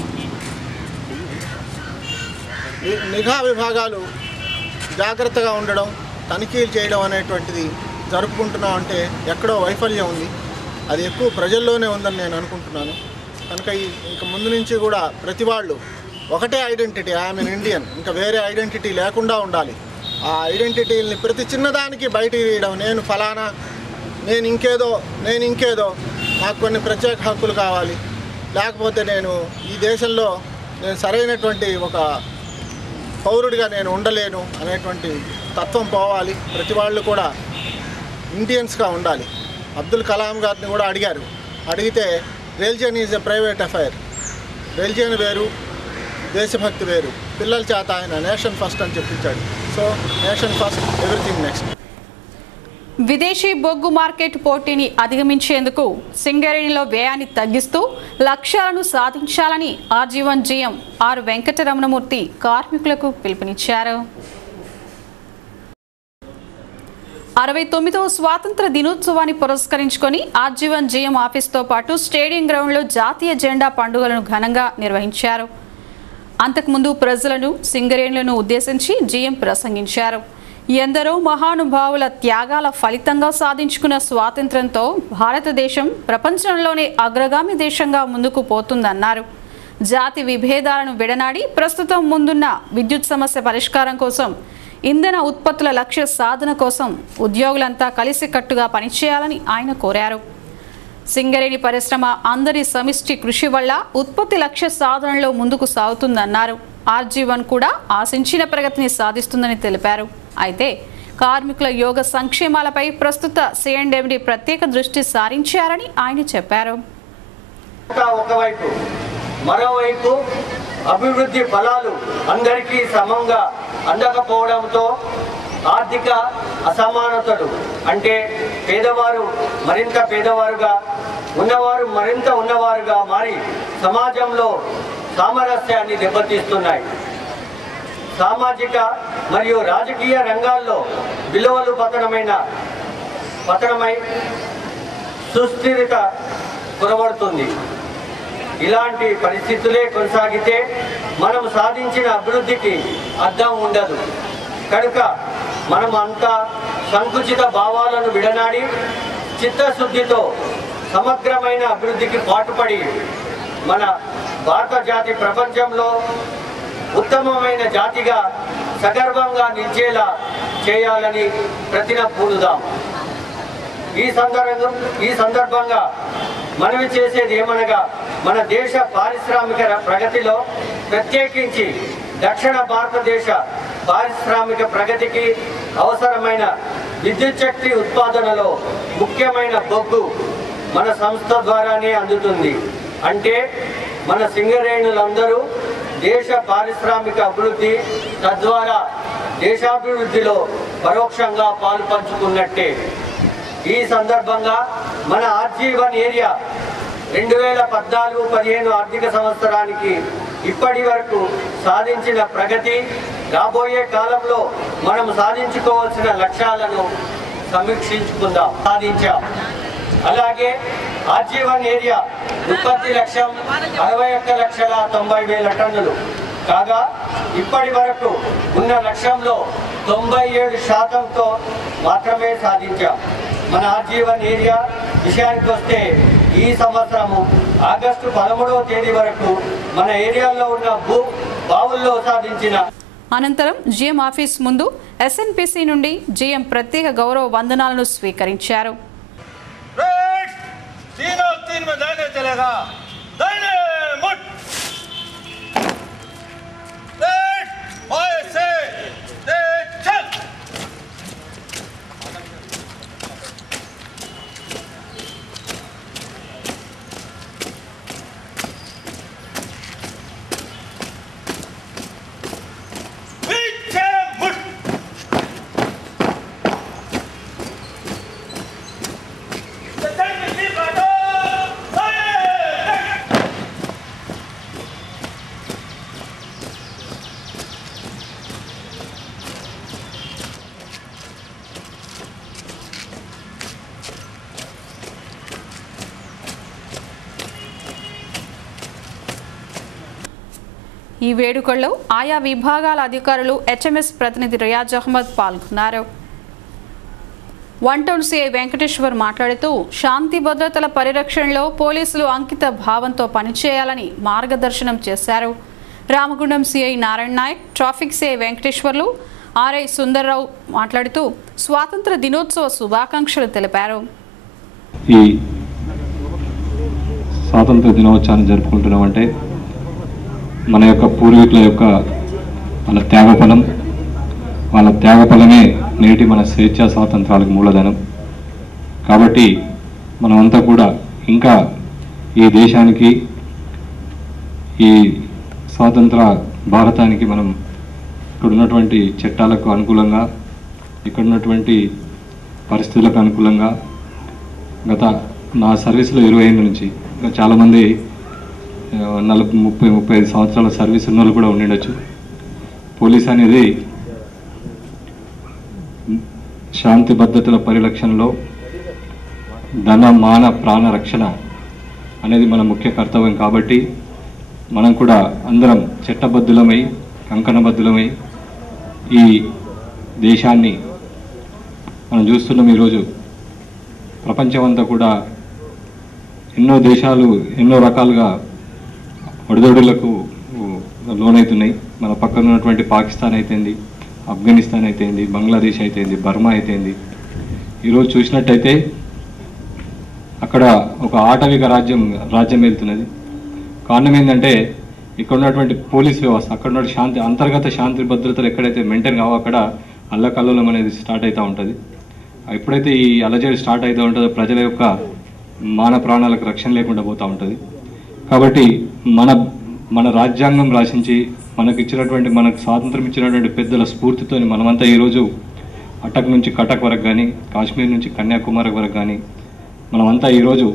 నిఘా విభాగాలు జాగ్రత్తగా ఉండడం, తనిఖీలు చేయడం అనేటువంటిది జరుపుకుంటున్నాం. అంటే ఎక్కడో వైఫల్యం ఉంది, అది ఎక్కువ ప్రజల్లోనే ఉందని నేను అనుకుంటున్నాను. కనుక ఇంక ముందు నుంచి కూడా ప్రతి వాళ్ళు ఒకటే ఐడెంటిటీ, ఐఎమ్ ఎన్ ఇండియన్, ఇంకా వేరే ఐడెంటిటీ లేకుండా ఉండాలి. ఆ ఐడెంటిటీని ప్రతి చిన్నదానికి బయటికి తీయడం, నేను ఫలానా, నేను ఇంకేదో, నాకు కొన్ని ప్రత్యేక హక్కులు కావాలి, లేకపోతే నేను ఈ దేశంలో నేను సరైనటువంటి ఒక పౌరుడిగా నేను ఉండలేను అనేటువంటి తత్వం పోవాలి. ప్రతి వాళ్ళు కూడా ఇండియన్స్గా ఉండాలి. అబ్దుల్ కలాం గారిని కూడా అడిగితే religion is a private affair, religion వేరు, దేశభక్తి వేరు. పిల్లల చేత ఆయన నేషన్ ఫస్ట్ అని చెప్పించాడు. So nation first, everything next. విదేశీ బొగ్గు మార్కెట్ పోటీని అధిగమించేందుకు సింగరేణిలో వ్యయాన్ని తగ్గిస్తూ లక్ష్యాలను సాధించాలని ఆజీవన్ జీఎం ఆర్ వెంకటరమణమూర్తి కార్మికులకు పిలుపునిచ్చారు. 69వ స్వాతంత్ర దినోత్సవాన్ని పురస్కరించుకొని ఆజీవన్ జీఎం ఆఫీస్తో పాటు స్టేడియం గ్రౌండ్లో జాతీయ జెండా పండుగలను ఘనంగా నిర్వహించారు. అంతకుముందు ప్రజలను సింగరేణులను ఉద్దేశించి జీఎం ప్రసంగించారు. ఎందరో మహానుభావుల త్యాగాల ఫలితంగా సాధించుకున్న స్వాతంత్ర్యంతో భారతదేశం ప్రపంచంలోనే అగ్రగామి దేశంగా ముందుకు పోతుందన్నారు. జాతి విభేదాలను విడనాడి ప్రస్తుతం ముందున్న విద్యుత్ సమస్య పరిష్కారం కోసం, ఇంధన ఉత్పత్తుల లక్ష్య సాధన కోసం ఉద్యోగులంతా కలిసికట్టుగా పనిచేయాలని ఆయన కోరారు. సింగరేణి పరిశ్రమ అందరి సమిష్టి కృషి వల్ల ఉత్పత్తి లక్ష్య సాధనలో ముందుకు సాగుతుందన్నారు. ఆర్జీవన్ కూడా ఆశించిన ప్రగతిని సాధిస్తుందని తెలిపారు. అయితే కార్మికుల యోగ సంక్షేమాలపై ప్రస్తుత సిఎండ్ఎండి ప్రత్యేక దృష్టి సారించారని ఆయన చెప్పారు. ఒకవైపు మరోవైపు అభివృద్ధి ఫలాలు అందరికీ సమంగా అందకపోవడంతో ఆర్థిక అసమానతలు, అంటే పేదవారు మరింత పేదవారుగా, ఉన్నవారు మరింత ఉన్నవారుగా మారి సమాజంలో సామరస్యాన్ని దెబ్బతీస్తున్నాయి. సామాజిక మరియు రాజకీయ రంగాల్లో విలువలు పతనమై సుస్థిరత కొరబడుతుంది. ఇలాంటి పరిస్థితులే కొనసాగితే మనం సాధించిన అభివృద్ధికి అర్థం ఉండదు. కనుక మనం అంతా సంకుచిత భావాలను విడనాడి చిత్తశుద్ధితో సమగ్రమైన అభివృద్ధికి పాటుపడి మన భారత జాతి ప్రపంచంలో ఉత్తమమైన జాతిగా సగర్వంగా నిలిచేలా చేయాలని ప్రతిన పూనుదాం. ఈ సందర్భంగా మనవి చేసేది ఏమనగా, మన దేశ పారిశ్రామిక ప్రగతిలో ప్రత్యేకించి దక్షిణ భారతదేశ పారిశ్రామిక ప్రగతికి అవసరమైన విద్యుత్ శక్తి ఉత్పాదనలో ముఖ్యమైన బొగ్గు మన సంస్థ ద్వారానే అందుతుంది. అంటే మన సింగరేణులందరూ దేశ పారిశ్రామిక అభివృద్ధి, తద్వారా దేశాభివృద్ధిలో పరోక్షంగా పాలు పంచుకున్నట్టే. ఈ సందర్భంగా మన ఆర్జీవన్ ఏరియా 2014-15 ఆర్థిక సంవత్సరానికి ఇప్పటి వరకు సాధించిన ప్రగతి, రాబోయే కాలంలో మనం సాధించుకోవాల్సిన లక్ష్యాలను సమీక్షించుకుందాం. సాధించాం. అలాగే ఆజీవన్ ఏరియా ఉత్పత్తి లక్ష్యం 61,90,000 టన్నులు కాగా ఇప్పటి వరకు ఉన్న లక్ష్యంలో 97% మాత్రమే సాధించాం. మన ఆజీవన్ ఏరియా విషయానికి వస్తే ఈ సంవత్సరము ఆగస్టు 13వ తేదీ వరకు మన ఏరియాలో ఉన్న బావుల్లో సాధించిన అనంతరం జీఎం ఆఫీస్ ముందు ఎస్ఎన్పిసి నుండి జీఎం ప్రత్యేక గౌరవ వందనాలను స్వీకరించారు. ఈ వేడుకల్లో ఆయా విభాగాల అధికారులు, హెచ్ఎంఎస్ ప్రతినిధి రియాజ్ అహ్మద్ పాల్గొన్నారు. వన్ టౌన్ సిఐ వెంకటేశ్వర్ మాట్లాడుతూ శాంతి భద్రతల పరిరక్షణలో పోలీసులు అంకిత భావంతో పనిచేయాలని మార్గదర్శనం చేశారు. Ramagundam CI Narayana Nayak, traffic CI Venkateswarlu, RI Sundar Rao మాట్లాడుతూ స్వాతంత్ర దినోత్సవ శుభాకాంక్షలు తెలిపారు. ఈ స్వాతంత్ర దినోత్సవాన్ని జరుపుకుంటున్నామంటే మన యొక్క పూర్వీకుల యొక్క వాళ్ళ త్యాగఫలమే నేటి మన స్వేచ్ఛా స్వాతంత్రాలకు మూలధనం. కాబట్టి మనమంతా కూడా ఇంకా ఈ దేశానికి ఈ స్వాతంత్ర భారతానికి మనం ఇక్కడ ఉన్నటువంటి చట్టాలకు అనుకూలంగా, ఇక్కడ ఉన్నటువంటి పరిస్థితులకు అనుకూలంగా నా సర్వీస్లో 20 ఏళ్ళ నుంచి ఇంకా చాలామంది 30-35 సంవత్సరాల సర్వీస్ ఉన్న వాళ్ళు కూడా ఉండిండొచ్చు. పోలీస్ అనేది శాంతి భద్రతల పరిరక్షణలో ధన మాన ప్రాణ రక్షణ అనేది మన ముఖ్య కర్తవ్యం. కాబట్టి మనం కూడా అందరం చట్టబద్ధులమై కంకణబద్ధులమై ఈ దేశాన్ని మనం చూస్తున్నాం. ఈరోజు ప్రపంచమంతా కూడా ఎన్నో దేశాలు ఎన్నో రకాలుగా ఒడిదొడులకు లోనవుతున్నాయి. మన పక్కన ఉన్నటువంటి పాకిస్తాన్ అయితేంది, ఆఫ్ఘనిస్తాన్ అయితేంది, బంగ్లాదేశ్ అయితేంది, బర్మా అయితేంది. ఈరోజు చూసినట్టయితే అక్కడ ఒక ఆటవిక రాజ్యం వెళ్తున్నది. కారణం ఏంటంటే ఇక్కడ ఉన్నటువంటి పోలీస్ వ్యవస్థ, అక్కడ ఉన్న అంతర్గత శాంతి భద్రతలు ఎక్కడైతే మెయింటైన్ కావో అక్కడ అల్లకల్లోలం అనేది స్టార్ట్ అవుతూ ఉంటుంది. ఎప్పుడైతే ఈ అలజడి స్టార్ట్ అవుతూ ఉంటుందో ప్రజల యొక్క మాన ప్రాణాలకు రక్షణ లేకుండా పోతూ ఉంటుంది. కాబట్టి మన రాజ్యాంగం రాసించి మనకు స్వాతంత్రం ఇచ్చినటువంటి పెద్దల స్ఫూర్తితో మనమంతా ఈరోజు అటక్ నుంచి కటక్ వరకు కానీ, కాశ్మీర్ నుంచి కన్యాకుమారి వరకు కానీ మనమంతా ఈరోజు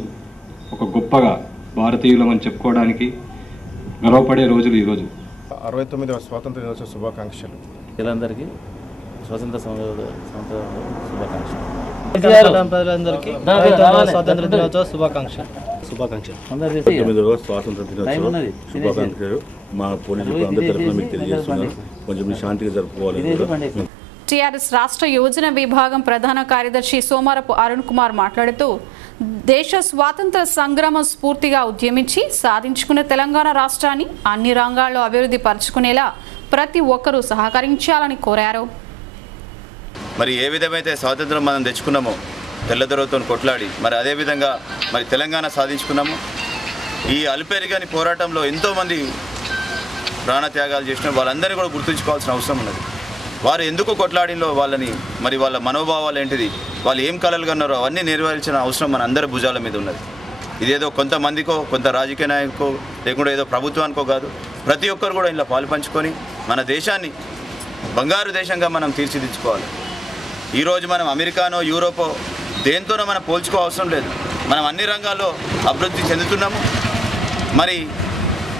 ఒక గొప్పగా భారతీయులం అని చెప్పుకోవడానికి గర్వపడే రోజులు ఈరోజు. 69వ స్వాతంత్ర దినోత్సవ శుభాకాంక్షలు. వీళ్ళందరికీ స్వాతంత్ర శుభాకాంక్షలు. స్వాతంత్ర దినోత్సవ శుభాకాంక్షలు. 19వ స్వాతంత్ర దినోత్సవ శుభాకాంక్షలు మా పోలీసులు అందరి తరఫున మీకు తెలియజేస్తున్నాను. కొంచెం శాంతిగా జరుపుకోవాలి. టీఆర్ఎస్ రాష్ట్ర యోజన విభాగం ప్రధాన కార్యదర్శి సోమారపు అరుణ్ కుమార్ మాట్లాడుతూ దేశ స్వాతంత్ర సంగ్రామం స్ఫూర్తిగా ఉద్యమించి సాధించుకున్న తెలంగాణ రాష్ట్రాన్ని అన్ని రంగాల్లో అభివృద్ధి పరచుకునేలా ప్రతి ఒక్కరూ సహకరించాలని కోరారు. మరి ఏ విధమైతే స్వాతంత్రం మనం తెచ్చుకున్నామో తెల్లదొరతో కొట్లాడి, మరి అదేవిధంగా మరి తెలంగాణ సాధించుకున్నాము. ఈ అలుపెరుగని పోరాటంలో ఎంతోమంది ప్రాణత్యాగాలు చేసిన వాళ్ళందరినీ కూడా గుర్తుంచుకోవాల్సిన అవసరం ఉన్నది. వారు ఎందుకు కొట్లాడిలో వాళ్ళని, మరి వాళ్ళ మనోభావాలు ఏంటిది, వాళ్ళు ఏం కలలు కన్నారో అవన్నీ నెరవేర్చిన అవసరం మన అందరి భుజాల మీద ఉన్నది. ఇదేదో కొంతమందికో, కొంత రాజకీయ నాయకుకో, లేకుండా ఏదో ప్రభుత్వానికో కాదు. ప్రతి ఒక్కరు కూడా ఇలా పాలు పంచుకొని మన దేశాన్ని బంగారు దేశంగా మనం తీర్చిదిద్దుకోవాలి. ఈరోజు మనం అమెరికానో యూరోపో దేంతోనో మనం పోల్చుకో అవసరం లేదు. మనం అన్ని రంగాల్లో అభివృద్ధి చెందుతున్నాము. మరి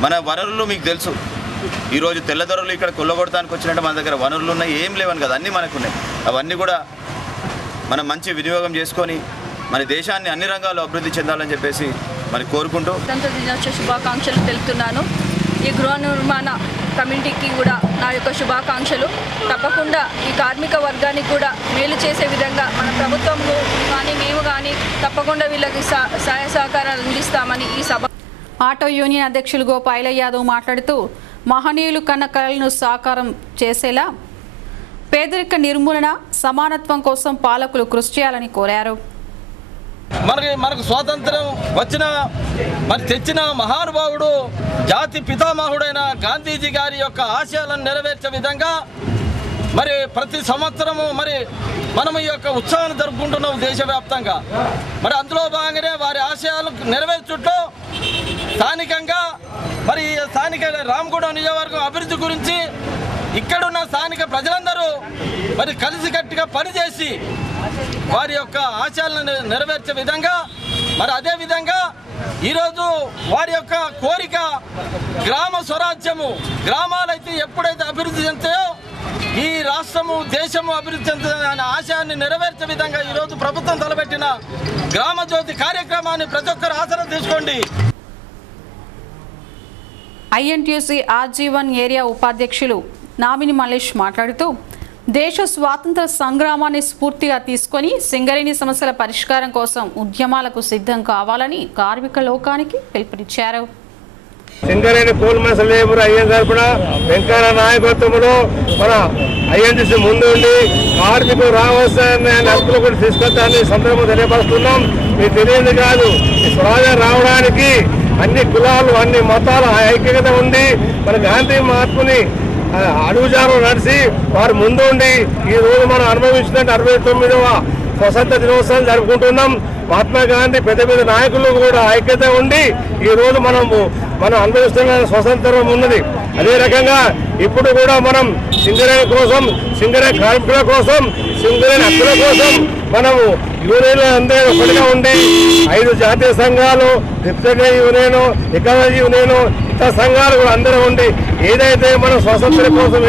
మన వనరులు మీకు తెలుసు. ఈరోజు తెల్లదొరలు ఇక్కడ కొల్లగొడటానికి వచ్చినట్టు మన దగ్గర వనరులు ఉన్నాయి, ఏం లేవని కదా, అన్నీ మనకు ఉన్నాయి. అవన్నీ కూడా మనం మంచి వినియోగం చేసుకొని మన దేశాన్ని అన్ని రంగాల్లో అభివృద్ధి చెందాలని చెప్పేసి మరి కోరుకుంటూ స్వాతంత్ర దినోత్సవ శుభాకాంక్షలు తెలుపుతున్నాను. ఈ గృహ నిర్మాణ కమిటీకి కూడా నా యొక్క శుభాకాంక్షలు. తప్పకుండా ఈ కార్మిక వర్గానికి కూడా మేలు చేసే విధంగా మన ప్రభుత్వంలో కానీ మేము కానీ తప్పకుండా వీళ్ళకి సహాయ సహకారాలు అందిస్తామని ఈ సభ. ఆటో యూనియన్ అధ్యక్షులు గోపాల యాదవ్ మాట్లాడుతూ మహనీయులు కన్న కలలను సాకారం చేసేలా పేదరిక నిర్మూలన, సమానత్వం కోసం పాలకులు కృషి చేయాలని కోరారు. మనకు స్వాతంత్రం తెచ్చిన మహానుభావుడు, జాతి పితామహుడైన గాంధీజీ గారి యొక్క ఆశయాలను నెరవేర్చే విధంగా మరి ప్రతి సంవత్సరము మనం ఈ యొక్క ఉత్సవాన్ని జరుపుకుంటున్నాం దేశవ్యాప్తంగా. మరి అందులో భాగంగానే వారి ఆశయాలు నెరవేర్చుటూ స్థానికంగా స్థానిక రామగూడెం నియోజకవర్గం అభివృద్ధి గురించి ఇక్కడున్న స్థానిక ప్రజలందరూ కలిసికట్టుగా పనిచేసి వారి యొక్క ఆశయాలను నెరవేర్చే విధంగా అదేవిధంగా ఈరోజు వారి యొక్క కోరిక గ్రామ స్వరాజ్యము, గ్రామాలైతే ఎప్పుడైతే అభివృద్ధి చెందుతాయో ఈ రాష్ట్రము దేశము అభివృద్ధి చెందుతుందనే ఆశయాన్ని నెరవేర్చే విధంగా ఈరోజు ప్రభుత్వం తలపెట్టిన గ్రామ జ్యోతి కార్యక్రమాన్ని ప్రతి ఒక్కరు ఆసరా తీసుకోండి. ఐఎన్టీయూసీ ఆర్జీ1 ఏరియా ఉపాధ్యక్షులు నామిని మల్లేష్ మాట్లాడుతూ దేశ స్వాతంత్ర సంగ్రామాన్ని స్ఫూర్తిగా తీసుకొని సింగరేణి సమస్యల పరిష్కారం కోసం ఉద్యమాలకు సిద్ధం కావాలని కార్మిక లోకానికి పిలుపునిచ్చారు. Singareni coal mines labour IN తరపున వెంకయ్య నాయకత్వంలో మన ఐఎన్టీసీ ముందుండి కార్మికులు రావాల్సిన హక్కులు కూడా తీసుకొస్తానని సందర్భం తెలియపరుస్తున్నాం. మీకు తెలియదు కాదు, ఈ స్వరాజ్యం రావడానికి అన్ని కులాలు అన్ని మతాల ఐక్యత ఉంది. మన గాంధీ మహాత్ముని అడుగుజారు నడిచి వారు ముందు ఉండి ఈ రోజు మనం అనుభవించినట్టు 69వ స్వతంత్ర దినోత్సవం జరుపుకుంటున్నాం. మహాత్మా గాంధీ పెద్ద పెద్ద నాయకులు కూడా ఐక్యత ఉండి ఈ రోజు మనం అనుభవిస్తున్న స్వతంత్రం ఉన్నది. అదే రకంగా ఇప్పుడు కూడా మనం సింగరేణి కోసం, సింగరేణి కార్మికుల కోసం, సింగరేణి హక్కుల కోసం మనము యూనియన్లు అందరూ ఒకటిగా ఉండి 5 జాతీయ సంఘాలు, రిప్రజెంటేటివ్ యూనియన్, ఎకాలజీ యూనియన్, ఇతర సంఘాలు కూడా అందరూ ఉండి ఏదైతే మనం స్వాతంత్ర్యం కోసం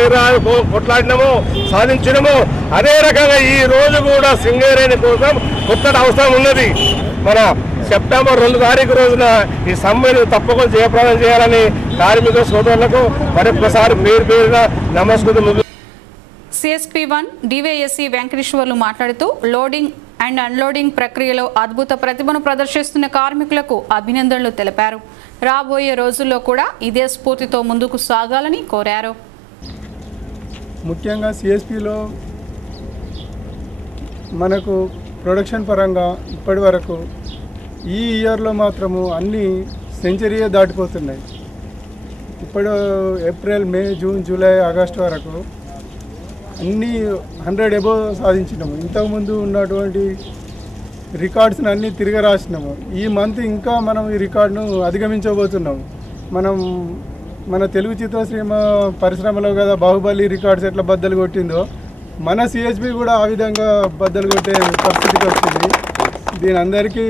కొట్లాడినామో సాధించినామో అదే రకంగా ఈ రోజు కూడా సింగరేణి కోసం కొత్త అవసరం ఉన్నది. మన సెప్టెంబర్ 2 తారీఖు రోజున ఈ సమ్మెను తప్పకుండా జయప్రదం చేయాలని కార్మిక సోదరులకు మరొకసారి పేరున నమస్కృతం. CSP1 DVSC వెంకటేశ్వర్లు మాట్లాడుతూ లోడింగ్ అండ్ అన్లోడింగ్ ప్రక్రియలో అద్భుత ప్రతిభను ప్రదర్శిస్తున్న కార్మికులకు అభినందనలు తెలిపారు. రాబోయే రోజుల్లో కూడా ఇదే స్ఫూర్తితో ముందుకు సాగాలని కోరారు. ముఖ్యంగా CSPలో మనకు ప్రొడక్షన్ పరంగా ఇప్పటి వరకు ఈ ఇయర్లో మాత్రము అన్నీ సెంచరీయే దాటిపోతున్నాయి. ఇప్పుడు ఏప్రిల్, మే, జూన్, జూలై, ఆగస్టు వరకు అన్నీ 100 అబోవ్ సాధించినాము. ఇంతకుముందు ఉన్నటువంటి రికార్డ్స్ని అన్నీ తిరిగి రాసినాము. ఈ మంత్ ఇంకా మనం ఈ రికార్డును అధిగమించబోతున్నాము. మన తెలుగు చిత్రసీమ పరిశ్రమలో కదా బాహుబలి రికార్డ్స్ ఎట్లా బద్దలు కొట్టిందో మన CSP కూడా ఆ విధంగా బద్దలు కొట్టే పరిస్థితికి వచ్చింది. దీని అందరికీ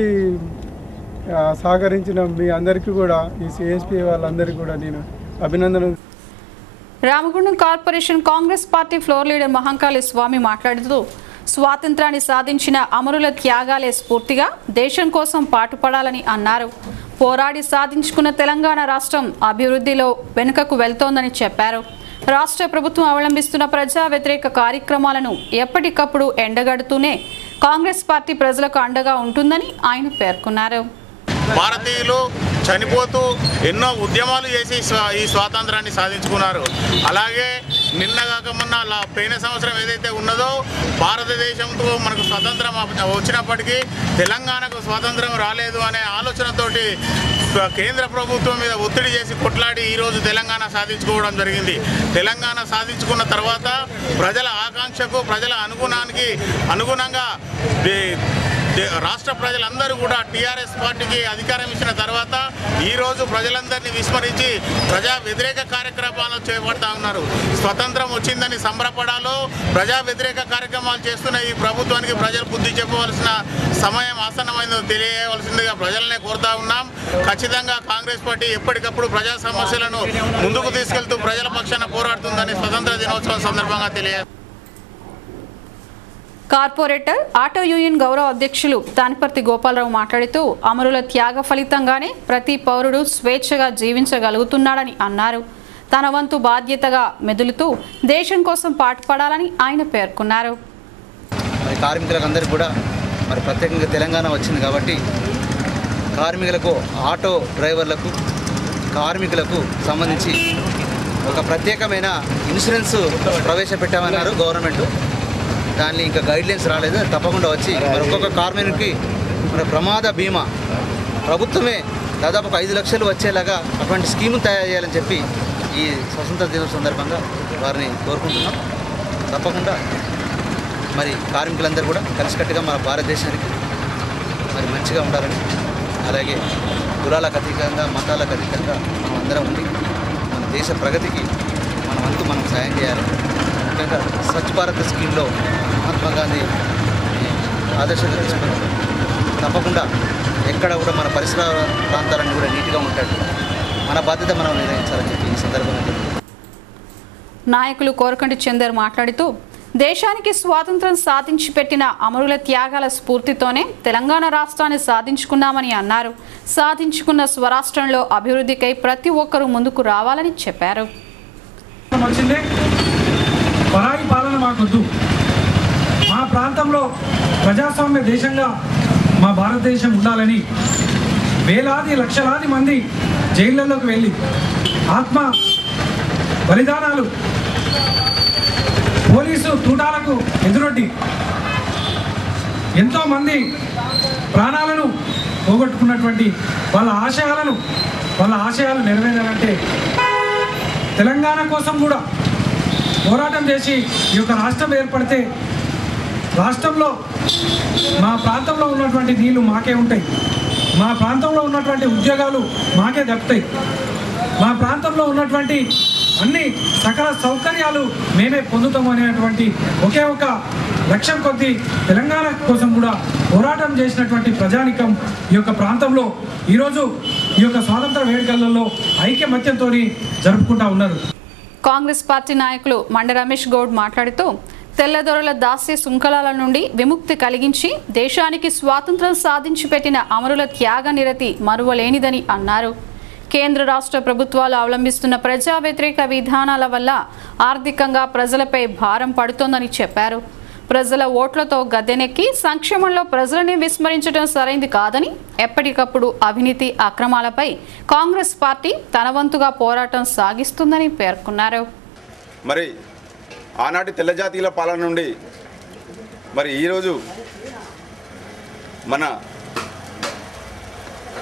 సహకరించిన మీ అందరికీ కూడా ఈ CSP వాళ్ళందరికీ కూడా నేను అభినందనలు. Ramagundam corporation Congress party floor leader Mahankali Swamy మాట్లాడుతూ స్వాతంత్రాన్ని సాధించిన అమరుల త్యాగాలే స్ఫూర్తిగా దేశం కోసం పాటుపడాలని అన్నారు. పోరాడి సాధించుకున్న తెలంగాణ రాష్ట్రం అభివృద్ధిలో వెనుకకు వెళ్తోందని చెప్పారు. రాష్ట్ర ప్రభుత్వం అవలంబిస్తున్న ప్రజా వ్యతిరేక కార్యక్రమాలను ఎప్పటికప్పుడు ఎండగడుతూనే కాంగ్రెస్ పార్టీ ప్రజలకు అండగా ఉంటుందని ఆయన పేర్కొన్నారు. భారతీయులు చనిపోతూ ఎన్నో ఉద్యమాలు చేసి ఈ స్వాతంత్రాన్ని సాధించుకున్నారు. అలాగే నిన్న కాక మొన్న పోయిన సంవత్సరం ఏదైతే ఉన్నదో భారతదేశంతో మనకు స్వతంత్రం వచ్చినప్పటికీ తెలంగాణకు స్వాతంత్రం రాలేదు అనే ఆలోచనతోటి కేంద్ర ప్రభుత్వం మీద ఒత్తిడి చేసి కొట్లాడి ఈరోజు తెలంగాణ సాధించుకోవడం జరిగింది. తెలంగాణ సాధించుకున్న తర్వాత ప్రజల ఆకాంక్షకు, ప్రజల అనుగుణంగా రాష్ట్ర ప్రజలందరూ కూడా టీఆర్ఎస్ పార్టీకి అధికారం ఇచ్చిన తర్వాత ఈరోజు ప్రజలందరినీ విస్మరించి ప్రజా వ్యతిరేక కార్యక్రమాలు చేపడతా ఉన్నారు. స్వతంత్రం వచ్చిందని సంబరపడాలో ప్రజా వ్యతిరేక కార్యక్రమాలు చేస్తున్న ఈ ప్రభుత్వానికి ప్రజలు బుద్ధి చెప్పవలసిన సమయం ఆసన్నమైందో తెలియవలసిందిగా ప్రజలనే కోరుతా ఉన్నాం. ఖచ్చితంగా కాంగ్రెస్ పార్టీ ఎప్పటికప్పుడు ప్రజా సమస్యలను ముందుకు తీసుకెళ్తూ ప్రజల పక్షాన పోరాడుతుందని స్వతంత్ర దినోత్సవం సందర్భంగా తెలియజేస్తారు. కార్పొరేటర్ ఆటో యూనియన్ గౌరవ అధ్యక్షులు తానిపర్తి గోపాలరావు మాట్లాడుతూ అమరుల త్యాగ ఫలితంగానే ప్రతి పౌరుడు స్వేచ్ఛగా జీవించగలుగుతున్నాడని అన్నారు. తన వంతు బాధ్యతగా మెదులుతూ దేశం కోసం పాటుపడాలని ఆయన పేర్కొన్నారు. కార్మికులందరికీ కూడా ప్రత్యేకంగా తెలంగాణ వచ్చింది కాబట్టి కార్మికులకు, ఆటో డ్రైవర్లకు, కార్మికులకు సంబంధించి ఒక ప్రత్యేకమైన ఇన్సూరెన్స్ ప్రవేశపెట్టామన్నారు గవర్నమెంట్. దాన్ని ఇంకా గైడ్లైన్స్ రాలేదు, తప్పకుండా వచ్చి ఒక్కొక్క కార్మికునికి ప్రమాద బీమా ప్రభుత్వమే దాదాపు 5 లక్షలు వచ్చేలాగా అటువంటి స్కీము తయారు చేయాలని చెప్పి ఈ స్వతంత్ర దినోత్సవం సందర్భంగా వారిని కోరుకుంటున్నాం. తప్పకుండా కార్మికులందరూ కూడా కలిసికట్టుగా మన భారతదేశానికి మంచిగా ఉండాలని, అలాగే కులాలకు అతీతంగా, మతాలకు అతీతంగా మనం అందరం ఉండి మన దేశ ప్రగతికి మన వంతు మనం సాయం చేయాలి. ముఖ్యంగా స్వచ్ఛ భారత్ స్కీమ్లో మహాత్మా గాంధీ ఆదర్శంగా తీసుకున్నారు. తప్పకుండా ఎక్కడ కూడా మన పరిసర ప్రాంతాలన్నీ కూడా నీట్గా ఉంటాడు. మన బాధ్యత మనం నిర్వహించాలని చెప్పి ఈ సందర్భంగా నాయకులు కోరకంటి చందర్ మాట్లాడుతూ దేశానికి స్వాతంత్రం సాధించి పెట్టిన అమరుల త్యాగాల స్ఫూర్తితోనే తెలంగాణ రాష్ట్రాన్ని సాధించుకున్నామని అన్నారు. సాధించుకున్న స్వరాష్ట్రంలో అభివృద్ధికై ప్రతి ఒక్కరూ ముందుకు రావాలని చెప్పారు. పరాయి పాలన మాకొద్దు. మా ప్రాంతంలో ప్రజాస్వామ్య దేశంగా మా భారతదేశం ఉండాలని వేలాది లక్షలాది మంది జైళ్లలోకి వెళ్ళి ఆత్మ బలిదానాలు, పోలీసు తూటాలకు ఎదురొడ్డి ఎంతోమంది ప్రాణాలను పోగొట్టుకున్నటువంటి వాళ్ళ ఆశయాలు నెరవేరాలంటే తెలంగాణ కోసం కూడా పోరాటం చేసి ఈ యొక్క రాష్ట్రం ఏర్పడితే రాష్ట్రంలో మా ప్రాంతంలో ఉన్నటువంటి నీళ్లు మాకే ఉంటాయి, మా ప్రాంతంలో ఉన్నటువంటి ఉద్యోగాలు మాకే దక్కుతాయి, మా ప్రాంతంలో ఉన్నటువంటి అన్ని సకల సౌకర్యాలు మేమే పొందుతాం అనేటువంటి ఒకే ఒక లక్ష్యం కొద్దీ తెలంగాణ కోసం కూడా పోరాటం చేసినటువంటి ప్రజానికం ఈ యొక్క ప్రాంతంలో ఈరోజు ఈ యొక్క స్వాతంత్ర వేడుకలలో ఐక్యమత్యంతో జరుపుకుంటా ఉన్నారు. కాంగ్రెస్ పార్టీ నాయకులు మండ రమేష్ గౌడ్ మాట్లాడుతూ తెల్లదొరల దాస్య శృంఖలాల నుండి విముక్తి కలిగించి దేశానికి స్వాతంత్రం సాధించి పెట్టిన అమరుల త్యాగ నిరతి మరువలేనిదని అన్నారు. కేంద్ర రాష్ట్ర ప్రభుత్వాలు అవలంబిస్తున్న ప్రజా వ్యతిరేక విధానాల వల్ల ఆర్థికంగా ప్రజలపై భారం పడుతోందని చెప్పారు. ప్రజల ఓట్లతో గద్దెనెక్కి సంక్షేమంలో ప్రజలని విస్మరించడం సరైంది కాదని, ఎప్పటికప్పుడు అవినీతి అక్రమాలపై కాంగ్రెస్ పార్టీ తన వంతుగా పోరాటం సాగిస్తుందని పేర్కొన్నారు. మరి ఆనాటి తెల్ల జాతీయుల పాలన నుండి మరి ఈరోజు మన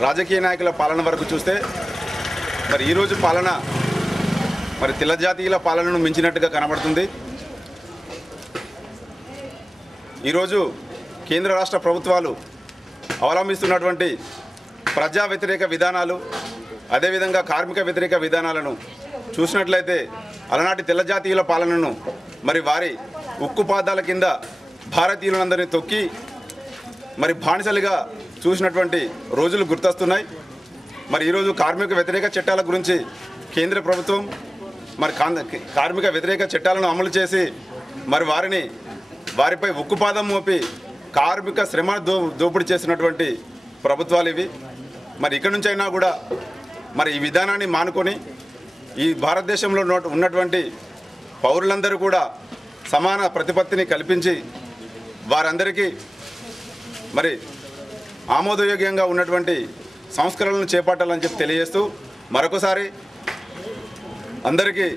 రాజకీయ నాయకుల పాలన వరకు చూస్తే మరి ఈరోజు పాలన మరి తెల్ల జాతీయుల పాలనను మించినట్టుగా కనబడుతుంది. ఈరోజు కేంద్ర రాష్ట్ర ప్రభుత్వాలు అవలంబిస్తున్నటువంటి ప్రజా వ్యతిరేక విధానాలు, అదేవిధంగా కార్మిక వ్యతిరేక విధానాలను చూసినట్లయితే అలనాటి తెల్ల జాతీయుల పాలనను మరి వారి ఉక్కుపాదాల కింద భారతీయులందరినీ తొక్కి మరి బానిసలుగా చూసినటువంటి రోజులు గుర్తొస్తున్నాయి. మరి ఈరోజు కార్మిక వ్యతిరేక చట్టాల గురించి కేంద్ర ప్రభుత్వం మరి కార్మిక వ్యతిరేక చట్టాలను అమలు చేసి మరి వారిపై ఉక్కుపాదం మోపి కార్మిక శ్రమ దోపిడీ చేసినటువంటి ప్రభుత్వాలు ఇవి. మరి ఇక్కడి నుంచైనా కూడా మరి ఈ విధానాన్ని మానుకొని ఈ భారతదేశంలో ఉన్నటువంటి పౌరులందరూ కూడా సమాన ప్రతిపత్తిని కల్పించి వారందరికీ మరి ఆమోదయోగ్యంగా ఉన్నటువంటి సంస్కరణలను చేపట్టాలని చెప్పి తెలియజేస్తూ మరొకసారి అందరికీ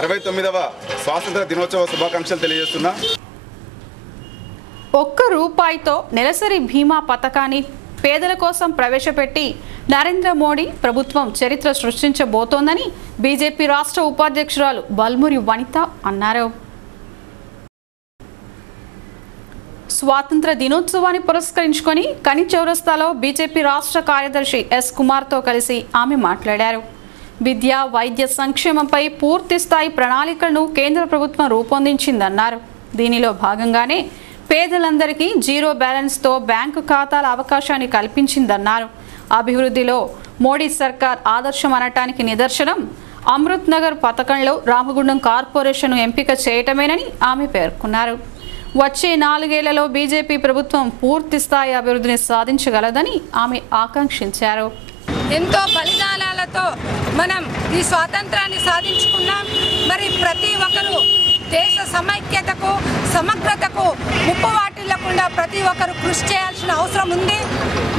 69వ స్వాతంత్ర దినోత్సవ శుభాకాంక్షలు తెలియజేస్తున్నా. ₹1 నెలసరి బీమా పథకాన్ని పేదల కోసం ప్రవేశపెట్టి నరేంద్ర మోడీ ప్రభుత్వం చరిత్ర సృష్టించబోతోందని బీజేపీ రాష్ట్ర ఉపాధ్యక్షురాలు బల్మురి వనిత అన్నారు. స్వాతంత్ర దినోత్సవాన్ని పురస్కరించుకొని కని చౌరస్తాలో బీజేపీ రాష్ట్ర కార్యదర్శి ఎస్ కుమార్తో కలిసి ఆమె మాట్లాడారు. విద్య, వైద్య సంక్షేమంపై పూర్తి స్థాయి ప్రణాళికలను కేంద్ర ప్రభుత్వం రూపొందించిందన్నారు. దీనిలో భాగంగానే పేదలందరికీ జీరో బ్యాలెన్స్తో బ్యాంకు ఖాతాల అవకాశాన్ని కల్పించిందన్నారు. అభివృద్ధిలో మోడీ సర్కార్ ఆదర్శం అనటానికి నిదర్శనం అమృత్ నగర్ పథకంలో రామగుండం కార్పొరేషన్ను ఎంపిక చేయటమేనని ఆమె పేర్కొన్నారు. వచ్చే 4 ఏళ్లలో బీజేపీ ప్రభుత్వం పూర్తి స్థాయి అభివృద్ధిని సాధించగలదని ఆమె ఆకాంక్షించారు. ఎంతో బలిదానాలతో మనం ఈ స్వాతంత్రాన్ని సాధించుకున్నాం. మరి ప్రతి ఒక్కరూ దేశ సమైక్యతకు, సమగ్రతకు ముప్పు వాటిల్లకుండా ప్రతి ఒక్కరు కృషి చేయాల్సిన అవసరం ఉంది.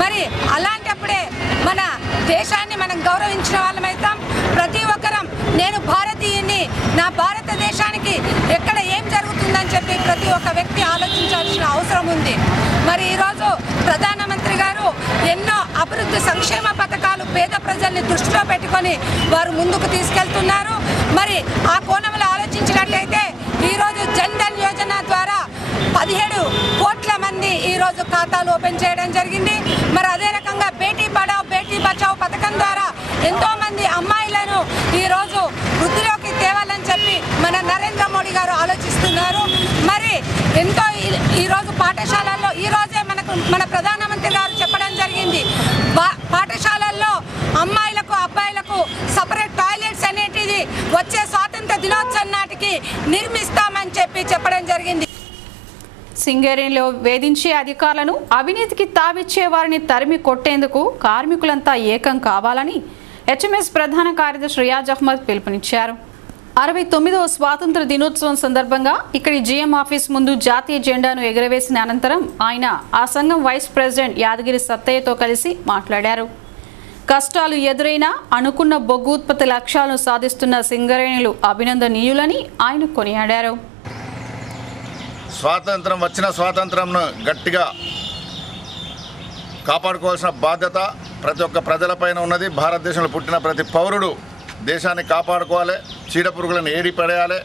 మరి అలాంటప్పుడే మన దేశాన్ని మనం గౌరవించిన వాళ్ళమైతాం. ప్రతి ఒక్కరం నేను భారతీయుని, నా భారతదేశానికి ఎక్కడ ఏం జరుగుతుందని చెప్పి ప్రతి ఒక్క వ్యక్తి ఆలోచించాల్సిన అవసరం ఉంది. మరి ఈరోజు ప్రధానమంత్రి గారు ఎన్నో అభివృద్ధి సంక్షేమ పథకాలు పేద ప్రజల్ని దృష్టిలో పెట్టుకొని వారు ముందుకు తీసుకెళ్తున్నారు. మరి ఆ కోణంలో ఆలోచించినట్లయితే ఈరోజు జన్ ధన్ యోజన ద్వారా 17 కోట్ల మంది ఈరోజు ఖాతాలు ఓపెన్ చేయడం జరిగింది. మరి అదే రకంగా బేటీ పడావ్ బేటీ బచావ్ పథకం ద్వారా ఎంతోమంది అమ్మాయిలను ఈరోజు వృద్ధిలోకి తేవాలని చెప్పి మన నరేంద్ర మోడీ గారు ఆలోచిస్తున్నారు. మరి ఎంతో ఈరోజు పాఠశాలల్లో ఈరోజే మన ప్రధానమంత్రి గారు చెప్పడం జరిగింది, పాఠశాలల్లో అమ్మాయిలకు అబ్బాయిలకు సపరేట్ టాయిలెట్స్ అనేటిది వచ్చే స్వాతంత్ర దినోత్సవం నాటికి నిర్మిస్తామని చెప్పడం జరిగింది. సింగరేణిలో వేధించే అధికారులను, అవినీతికి తావిచ్చే వారిని తరిమి కొట్టేందుకు కార్మికులంతా ఏకం కావాలని హెచ్ఎంఎస్ ప్రధాన కార్యదర్శి రియాజ్ అహ్మద్ పిలుపునిచ్చారు. 69వ స్వాతంత్ర దినోత్సవం సందర్భంగా ఇక్కడి జీఎం ఆఫీస్ ముందు జాతీయ జెండాను ఎగురవేసిన అనంతరం ఆయన ఆ సంఘం వైస్ ప్రెసిడెంట్ యాదగిరి సత్తయ్యతో కలిసి మాట్లాడారు. కష్టాలు ఎదురైనా అనుకున్న బొగ్గు ఉత్పత్తి లక్ష్యాలను సాధిస్తున్న సింగరేణులు అభినందనీయులని ఆయన కొనియాడారు. స్వాతంత్రం వచ్చిన స్వాతంత్రంను గట్టిగా కాపాడుకోవాల్సిన బాధ్యత ప్రతి ఒక్క ప్రజలపైన ఉన్నది. భారతదేశంలో పుట్టిన ప్రతి పౌరుడు దేశాన్ని కాపాడుకోవాలి, చీడపురుగులను ఏడిపడేయాలి,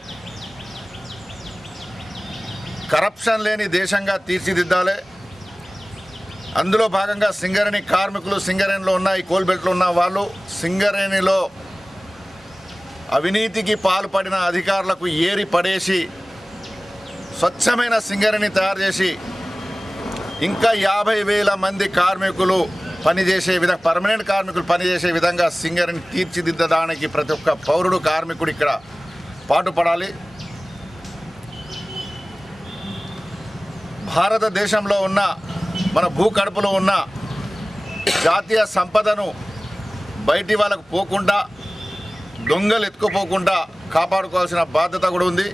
కరప్షన్ లేని దేశంగా తీర్చిదిద్దాలి. అందులో భాగంగా సింగరేణి కార్మికులు, సింగరేణిలో ఉన్న ఈ కోల్ బెల్ట్లో ఉన్న వాళ్ళు సింగరేణిలో అవినీతికి పాల్పడిన అధికారులకు ఏరి పడేసి స్వచ్ఛమైన సింగరేణిని తయారు చేసి ఇంకా 50,000 మంది కార్మికులు పనిచేసే విధంగా పర్మనెంట్ కార్మికులు పనిచేసే విధంగా సింగరేణిని తీర్చిదిద్దడానికి ప్రతి ఒక్క పౌరుడు కార్మికుడు ఇక్కడ పాటుపడాలి. భారతదేశంలో ఉన్న మన భూకడుపులో ఉన్న జాతీయ సంపదను బయటి వాళ్ళకు పోకుండా దొంగలు ఎత్తుకుపోకుండా కాపాడుకోవాల్సిన బాధ్యత కూడా ఉంది.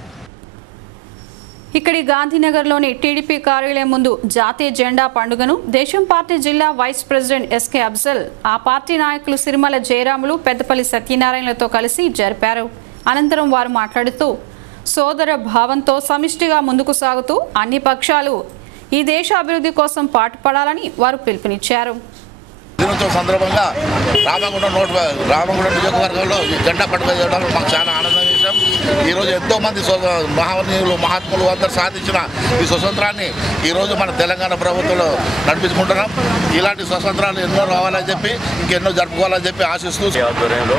ఇక్కడి గాంధీనగర్లోని టీడీపీ కార్యాలయం ముందు జాతీయ జెండా పండుగను దేశం పార్టీ జిల్లా వైస్ ప్రెసిడెంట్ ఎస్కే అఫ్జల్, ఆ పార్టీ నాయకులు సిరిమల జయరాములు, పెద్దపల్లి సత్యనారాయణలతో కలిసి జరిపారు. అనంతరం వారు మాట్లాడుతూ సోదర భావంతో సమిష్టిగా ముందుకు సాగుతూ అన్ని పక్షాలు ఈ దేశ అభివృద్ధి కోసం పాటుపడాలని వారు పిలుపునిచ్చారు. దినోత్సవం సందర్భంగా రామగుండం నియోజకవర్గంలో జెండా పండుగ చేయడం మాకు చాలా ఆనందం విషయం. ఈరోజు ఎంతోమంది మహనీయులు మహాత్ములు అందరూ సాధించిన ఈ స్వతంత్రాన్ని ఈరోజు మన తెలంగాణ ప్రభుత్వంలో నడిపించుకుంటున్నాం. ఇలాంటి స్వతంత్రాలు ఎన్నో రావాలని చెప్పి ఇంకెన్నో జరుపుకోవాలని చెప్పి ఆశిస్తూ ఆధ్వర్యంలో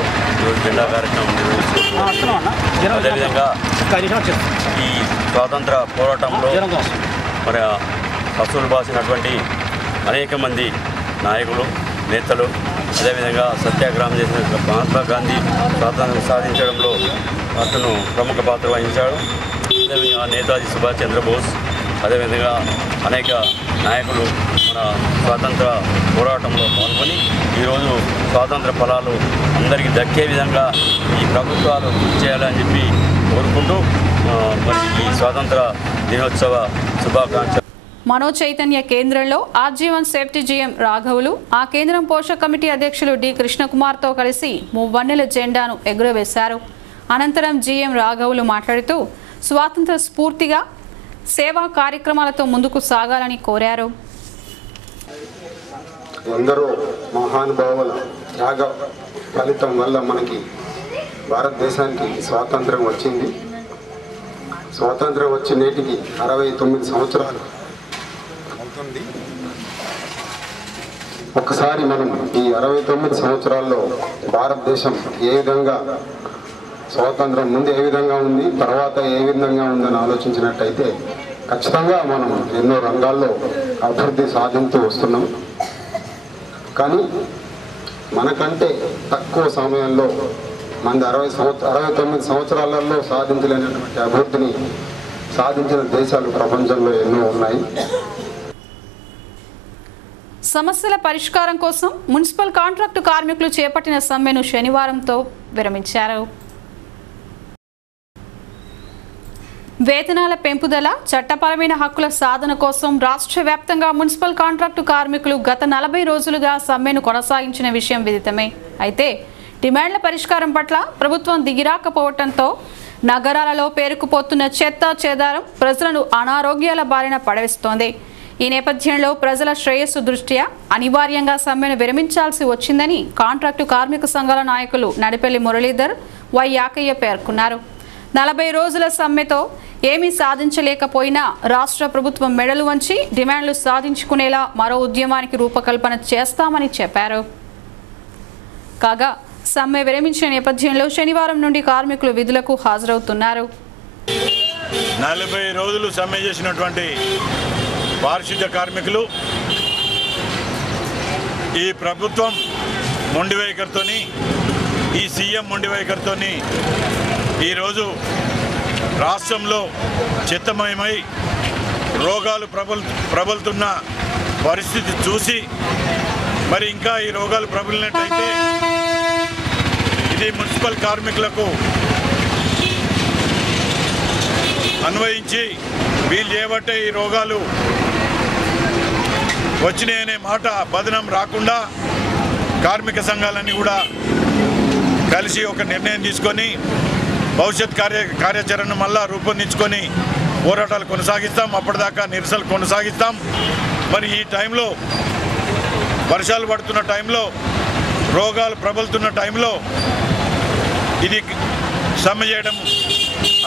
జెండా కార్యక్రమం నిర్వహిస్తున్నాం. అదేవిధంగా ఈ స్వాతంత్ర పోరాటంలో మరి అసూలు బాసినటువంటి అనేక మంది నాయకులు, నేతలు, అదేవిధంగా సత్యాగ్రహం చేసిన మహాత్మా గాంధీ స్వాతంత్రం సాధించడంలో అతను ప్రముఖ పాత్ర వహించాడు. అదేవిధంగా నేతాజీ సుభాష్ చంద్రబోస్, అదేవిధంగా అనేక నాయకులు మన స్వాతంత్ర పోరాటంలో పాల్గొని ఈరోజు స్వాతంత్ర ఫలాలు అందరికీ దక్కే విధంగా ఈ ప్రభుత్వాలు చేయాలని చెప్పి కోరుకుంటూ మరి ఈ స్వాతంత్ర దినోత్సవ శుభాకాంక్షలు. మనో చైతన్య కేంద్రంలో ఆర్జీవన్ సేఫ్టీ జీఎం రాఘవులు, ఆ కేంద్రం పోషక కమిటీ అధ్యక్షులు డి కృష్ణకుమార్తో కలిసి మువ్వన్నెల జెండాను ఎగురవేశారు. అనంతరం జీఎం రాఘవులు మాట్లాడుతూ స్వాతంత్ర స్ఫూర్తిగా సేవా కార్యక్రమాలతో ముందుకు సాగాలని కోరారు. ఎందరో మహానుభావుల త్యాగ ఫలితం వల్ల మనకి భారతదేశానికి స్వాతంత్రం వచ్చింది. స్వాతంత్రం వచ్చి నేటికి 69 సంవత్సరాలు అవుతుంది. ఒకసారి మనం ఈ 69 సంవత్సరాల్లో భారతదేశం ఏ విధంగా స్వాతంత్రం ముందు ఏ విధంగా ఉంది, తర్వాత ఏ విధంగా ఉందని ఆలోచించినట్టయితే ఖచ్చితంగా మనం ఎన్నో రంగాల్లో అభివృద్ధి సాధిస్తూ వస్తున్నాం. కానీ మనకంటే తక్కువ సమయంలో మన 69 సంవత్సరాలలో సాధించలేనటువంటి అభివృద్ధిని సాధించిన దేశాలు ప్రపంచంలో ఎన్నో ఉన్నాయి. సమస్యల పరిష్కారం కోసం మున్సిపల్ కాంట్రాక్టు కార్మికులు చేపట్టిన సమ్మెను శనివారంతో విరమించారు. వేతనాల పెంపుదల, చట్టపరమైన హక్కుల సాధన కోసం రాష్ట్ర వ్యాప్తంగా మున్సిపల్ కాంట్రాక్టు కార్మికులు గత 40 రోజులుగా సమ్మెను కొనసాగించిన విషయం విదితమే. అయితే డిమాండ్ల పరిష్కారం పట్ల ప్రభుత్వం దిగిరాకపోవడంతో నగరాలలో పేరుకుపోతున్న చెత్త చెదారం ప్రజలను అనారోగ్యాల బారిన పడవేస్తోంది. ఈ నేపథ్యంలో ప్రజల శ్రేయస్సు దృష్ట్యా అనివార్యంగా సమ్మెను విరమించాల్సి వచ్చిందని కాంట్రాక్టు కార్మిక సంఘాల నాయకులు నడిపెల్లి మురళీధర్, వై యాకయ్య పేర్కొన్నారు. 40 రోజుల సమ్మెతో ఏమీ సాధించలేకపోయినా రాష్ట్ర ప్రభుత్వం మెడలు వంచి డిమాండ్లు సాధించుకునేలా మరో ఉద్యమానికి రూపకల్పన చేస్తామని చెప్పారు. కాగా సమ్మె విరమించిన నేపథ్యంలో శనివారం నుండి కార్మికులు విధులకు హాజరవుతున్నారు. 40 రోజులు సమ్మె చేసినటువంటి పారిశుద్ధ్య కార్మికులు ఈ ప్రభుత్వం మొండి వైఖరితోని, ఈ సీఎం మొండి వైఖరితోని ఈరోజు రాష్ట్రంలో చిత్తమయమై రోగాలు ప్రబలుతున్న పరిస్థితి చూసి మరి ఇంకా ఈ రోగాలు ప్రబలినట్టయితే ఇది మున్సిపల్ కార్మికులకు అన్వయించి వీళ్ళు చేయబట్టే ఈ రోగాలు వచ్చినాయనే మాట బదనం రాకుండా కార్మిక సంఘాలన్నీ కూడా కలిసి ఒక నిర్ణయం తీసుకొని భవిష్యత్ కార్యాచరణ మళ్ళా రూపొందించుకొని పోరాటాలు కొనసాగిస్తాం. అప్పటిదాకా నిరసనలు కొనసాగిస్తాం. మరి ఈ టైంలో వర్షాలు పడుతున్న టైంలో, రోగాలు ప్రబలుతున్న టైంలో ఇది సమ్మె చేయడం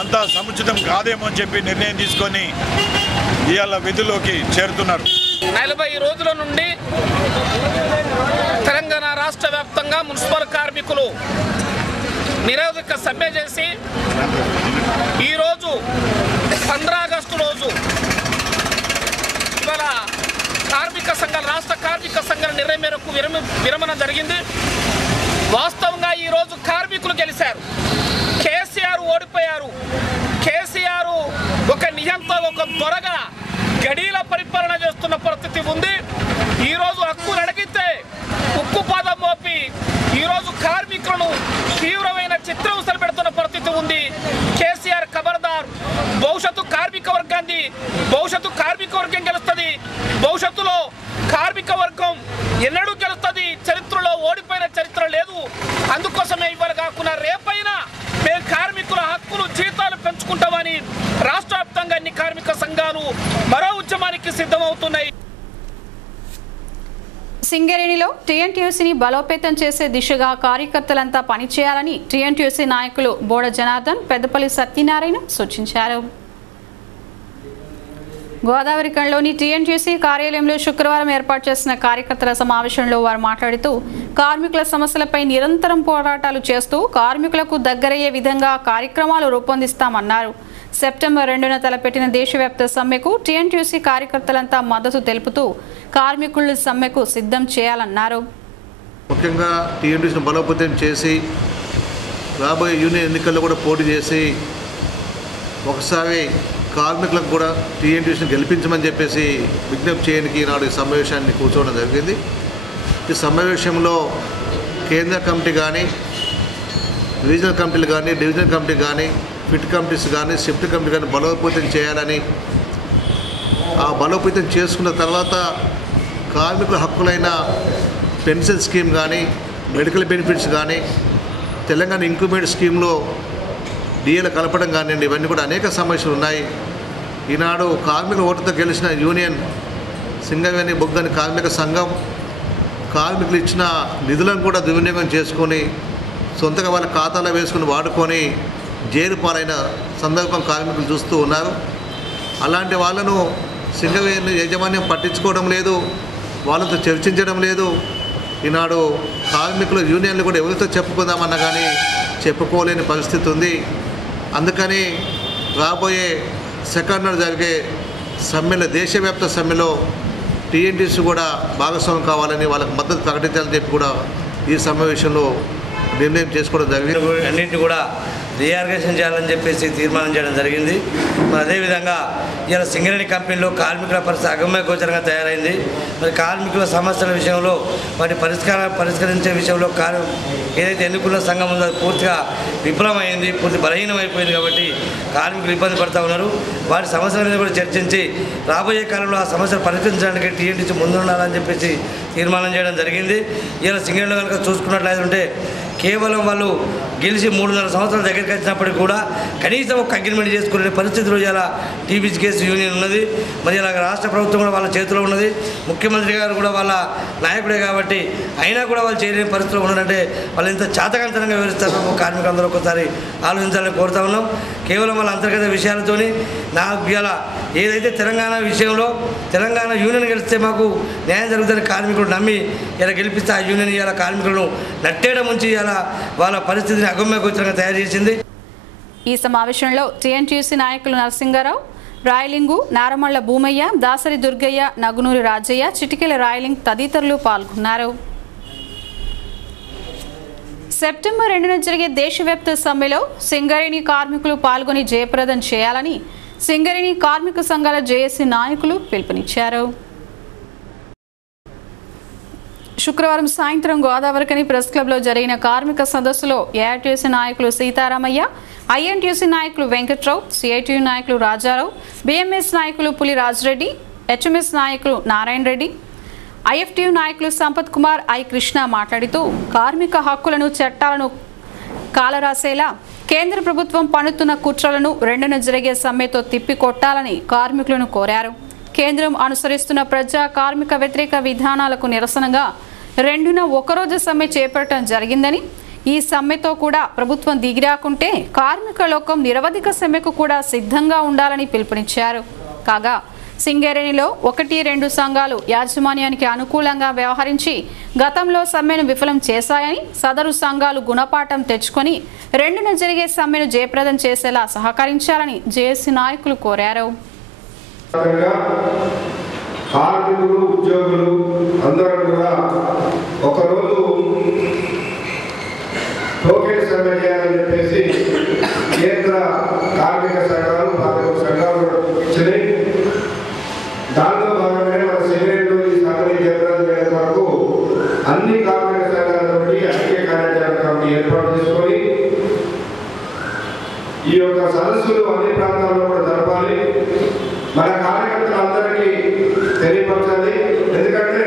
అంతా సముచితం కాదేమో అని చెప్పి నిర్ణయం తీసుకొని ఇవాళ విధుల్లోకి చేరుతున్నారు. 40 రోజుల నుండి తెలంగాణ రాష్ట్ర వ్యాప్తంగా మున్సిపల్ కార్మికులు నిరోధక యొక్క సమ్మె చేసి ఈరోజు 15 ఆగస్టు రోజు ఇవాళ కార్మిక సంఘాల రాష్ట్ర కార్మిక సంఘాల నిర్ణయం మేరకు విరమణ జరిగింది. వాస్తవంగా ఈరోజు కార్మికులు గెలిచారు, కేసీఆర్ ఓడిపోయారు. కేసీఆర్ ఒక నియంతో ఒక దొరగా గడీల పరిపాలన చేస్తున్న పరిస్థితి ఉంది. ఈరోజు హక్కులు అడిగితే ఉక్కుపాదం మోపి ఈరోజు కార్మికులను తీవ్రమైన చిత్రహింసలు పెడుతున్న పరిస్థితి ఉంది. కేసీఆర్ ఖబర్దార్, భవిష్యత్తు కార్మిక వర్గం గెలుస్తుంది. భవిష్యత్తులో కార్మిక వర్గం ఎన్నడూ గెలుస్తుంది. చరిత్రలో ఓడిపోయిన చరిత్ర లేదు. అందుకోసమే ఇవాళ కాకుండా రేపైనా మేము కార్మికుల హక్కులు జీతాలు పెంచుకుంటామని రాష్ట్ర వ్యాప్తంగా అన్ని కార్మిక సంఘాలు మరో ఉద్యమానికి సిద్ధమవుతున్నాయి. సింగరేణిలో టీఎన్టీయూసీని బలోపేతం చేసే దిశగా కార్యకర్తలంతా పనిచేయాలని టీఎన్టీయూసీ నాయకులు బోడ జనార్దన్, పెద్దపల్లి సత్యనారాయణ సూచించారు. గోదావరిఖండ్లోని టీఎన్టీయూసీ కార్యాలయంలో శుక్రవారం ఏర్పాటు చేసిన కార్యకర్తల సమావేశంలో వారు మాట్లాడుతూ కార్మికుల సమస్యలపై నిరంతరం పోరాటాలు చేస్తూ కార్మికులకు దగ్గరయ్యే విధంగా కార్యక్రమాలు రూపొందిస్తామన్నారు. సెప్టెంబర్ 2న తలపెట్టిన దేశవ్యాప్త సమ్మెకు టీఎన్టీయూసీ కార్యకర్తలంతా మద్దతు తెలుపుతూ కార్మికులు సమ్మెకు సిద్ధం చేయాలన్నారు. ముఖ్యంగా టీఎన్టీయూసీని బలోపేతం చేసి రాబోయే యూనియన్ ఎన్నికల్లో కూడా పోటీ చేసి ఒకసారి కార్మికులకు కూడా టీఎన్టీయూసీని గెలిపించమని చెప్పేసి విజ్ఞప్తి చేయడానికి ఈనాడు ఈ సమావేశాన్ని కూర్చోవడం జరిగింది. ఈ సమావేశంలో కేంద్ర కమిటీ కానీ, రీజనల్ కమిటీలు కానీ, డివిజనల్ కమిటీ కానీ, ఫిట్ కమిటీస్ కానీ, షిఫ్ట్ కమిటీ కానీ బలోపేతం చేయాలని, ఆ బలోపేతం చేసుకున్న తర్వాత కార్మికుల హక్కులైన పెన్షన్ స్కీమ్ కానీ, మెడికల్ బెనిఫిట్స్ కానీ, తెలంగాణ ఇంక్రిమెంట్ స్కీమ్లో డిఏలు కలపడం కానివ్వండి, ఇవన్నీ కూడా అనేక సమస్యలు ఉన్నాయి. ఈనాడు కార్మికుల ఓటుతో గెలిచిన యూనియన్ సింగరేణి బొగ్గని కార్మిక సంఘం కార్మికులు ఇచ్చిన నిధులను కూడా దుర్వినియోగం చేసుకొని సొంతగా వాళ్ళ ఖాతాలో వేసుకుని వాడుకొని జైలు పాలైన సందర్భం కార్మికులు చూస్తూ ఉన్నారు. అలాంటి వాళ్ళను సింగరేణి యాజమాన్యం పట్టించుకోవడం లేదు, వాళ్ళతో చర్చించడం లేదు. ఈనాడు కార్మికుల యూనియన్లు కూడా ఎవరితో చెప్పుకుందామన్నా కానీ చెప్పుకోలేని పరిస్థితి ఉంది. అందుకని రాబోయే సెకండ్ జరిగే సమ్మెలో, దేశవ్యాప్త సమ్మెలో టీఎన్టీసీ కూడా భాగస్వామ్యం కావాలని, వాళ్ళకి మద్దతు ప్రకటించాలని చెప్పి కూడా ఈ సమావేశంలో నిర్ణయం చేసుకోవడం జరిగింది. అన్నింటినీ కూడా రీఆర్గనైజేషన్ చేయాలని చెప్పేసి తీర్మానం చేయడం జరిగింది. మరి అదేవిధంగా ఇలా సింగరేణి కంపెనీలో కార్మికుల పరిస్థితి అగమ్యగోచరంగా తయారైంది. మరి కార్మికుల సమస్యల విషయంలో వాటి పరిష్కరించే విషయంలో ఏదైతే ఎన్నుకున్న సంఘం ఉందో అది పూర్తిగా విఫలమైంది, పూర్తి బలహీనమైపోయింది. కాబట్టి కార్మికులు ఇబ్బంది పడుతూ ఉన్నారు. వాటి సమస్యల మీద కూడా చర్చించి రాబోయే కాలంలో ఆ సమస్యలు పరిష్కరించడానికి టీఎన్టీసీ ముందుండాలని చెప్పేసి తీర్మానం చేయడం జరిగింది. ఇలా సింగరేణిలో కనుక చూసుకున్నట్లయితే కేవలం వాళ్ళు గెలిచి 3.5 సంవత్సరాల దగ్గరికి వచ్చినప్పటికీ కూడా కనీసం ఒక అగ్రిమెంట్ చేసుకునే పరిస్థితిలో ఇలా టీబీజీకేఎస్ యూనియన్ ఉన్నది. మరి ఇలా రాష్ట్ర ప్రభుత్వం కూడా వాళ్ళ చేతిలో ఉన్నది. ముఖ్యమంత్రి గారు కూడా వాళ్ళ నాయకుడే కాబట్టి అయినా కూడా వాళ్ళు చేయలేని పరిస్థితిలో ఉన్నారంటే వాళ్ళు ఎంత చాతకంతనంగా వివరిస్తారో కార్మికులందరూ ఒకసారి ఆలోచించాలని కోరుతా ఉన్నాం. కేవలం వాళ్ళ అంతర్గత విషయాలతోని నాకు ఇలా ఏదైతే తెలంగాణ విషయంలో తెలంగాణ యూనియన్ గెలిస్తే మాకు న్యాయం జరుగుతుందని కార్మికులు నమ్మి ఇలా గెలిపిస్తే ఆ యూనియన్ ఇలా కార్మికులను నట్టేయడం నుంచి ఇలా వాళ్ళ పరిస్థితిని అగమ్యగోచరంగా తయారు చేసింది. ఈ సమావేశంలో టీఎన్టీయూసీ నాయకులు నరసింగారావు, రాయలింగు, నారమళ్ల భూమయ్య, దాసరి దుర్గయ్య, నగునూరి రాజయ్య, చిటికెల రాయలింగ్ తదితరులు పాల్గొన్నారు. సెప్టెంబర్ 2న జరిగే దేశవ్యాప్త సమ్మెలో సింగరేణి కార్మికులు పాల్గొని జయప్రదం చేయాలని సింగరేణి కార్మిక సంఘాల జేఏసీ నాయకులు పిలుపునిచ్చారు. శుక్రవారం సాయంత్రం గోదావరిఖని ప్రెస్ క్లబ్లో జరిగిన కార్మిక సదస్సులో ఏఐటీయూసీ నాయకులు సీతారామయ్య, ఐఎన్టీయూసీ నాయకులు వెంకట్రావు, సిఐటియు నాయకులు రాజారావు, బిఎంఎస్ నాయకులు పులి రాజరెడ్డి, హెచ్ఎంఎస్ నాయకులు నారాయణ రెడ్డి, ఐఎఫ్టియు నాయకులు సంపత్ కుమార్, ఐ కృష్ణ మాట్లాడుతూ కార్మిక హక్కులను, చట్టాలను కాలరాసేలా కేంద్ర ప్రభుత్వం పన్నుతున్న కుట్రలను 2న జరిగే సమ్మెతో తిప్పికొట్టాలని కార్మికులను కోరారు. కేంద్రం అనుసరిస్తున్న ప్రజా కార్మిక వ్యతిరేక విధానాలకు నిరసనగా 2న ఒకరోజు సమ్మె చేపట్టడం జరిగిందని, ఈ సమ్మెతో కూడా ప్రభుత్వం దిగిరాకుంటే కార్మిక లోకం నిరవధిక సమ్మెకు కూడా సిద్ధంగా ఉండాలని పిలుపునిచ్చారు. కాగా సింగరేణిలో 1-2 సంఘాలు యాజమాన్యానికి అనుకూలంగా వ్యవహరించి గతంలో సమ్మెను విఫలం చేశాయని, సదరు సంఘాలు గుణపాఠం తెచ్చుకొని 2న జరిగే సమ్మెను జయప్రదం చేసేలా సహకరించాలని జేఏసీ నాయకులు కోరారు. కార్మికులు, ఉద్యోగులు అందరూ కూడా ఒకరోజు టోకెన్ సమ్మె చేయాలని చెప్పేసి కేంద్ర కార్మిక సంఘాలు, కార్మిక సంఘాలు ఇచ్చినాయి. దాంతో భాగంగానే మన సింగరేణిలో ఈ సమ్మెని జయప్రదం చేయడం వరకు అన్ని కార్మిక సంఘాలతో ఐక్య కార్యాచరణ కమిటీ ఏర్పాటు చేసుకొని ఈ యొక్క సదస్సులు అన్ని ప్రాంతాల్లో కూడా జరపాలి. మన కార్యకర్తలందరికీ తెలియపరచాలి. ఎందుకంటే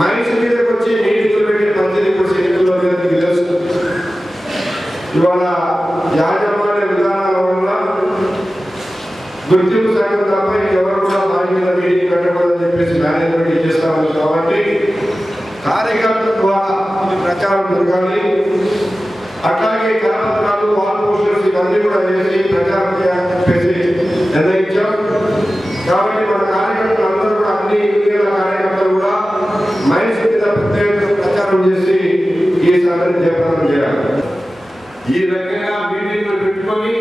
మనిషి మీదకి వచ్చి మీటింగ్లు పెట్టి మంచిది కూడా ఎన్నికల్లో తెలుసు. ఇవాళ యాజమాన్య విధానాల వల్ల గుర్తింపు సంఘం తప్ప ఇంకెవరు కూడా వారి మీద మీటింగ్ పెట్టకూడదని చెప్పేసి మేనేజ్మెంట్ చేస్తా ఉంది. కాబట్టి కార్యకర్తల ద్వారా ఇది ప్రచారం జరగాలి. అట్లాగే కరపత్రాలు, వాల్ పోస్టర్స్ ఇవన్నీ కూడా వేసి ప్రచారం చేయాలని చెప్పేసి నిర్ణయించాం. కాబట్టి మన కార్యకర్తలు అందరూ కూడా అన్ని యూనియన్ల కార్యకర్తలు కూడా మైన్స్ మీద ప్రత్యేక ప్రచారం చేసి ఈ సభను జయప్రదం చేయాలి. ఈ రకంగా మీటింగ్లు పెట్టుకొని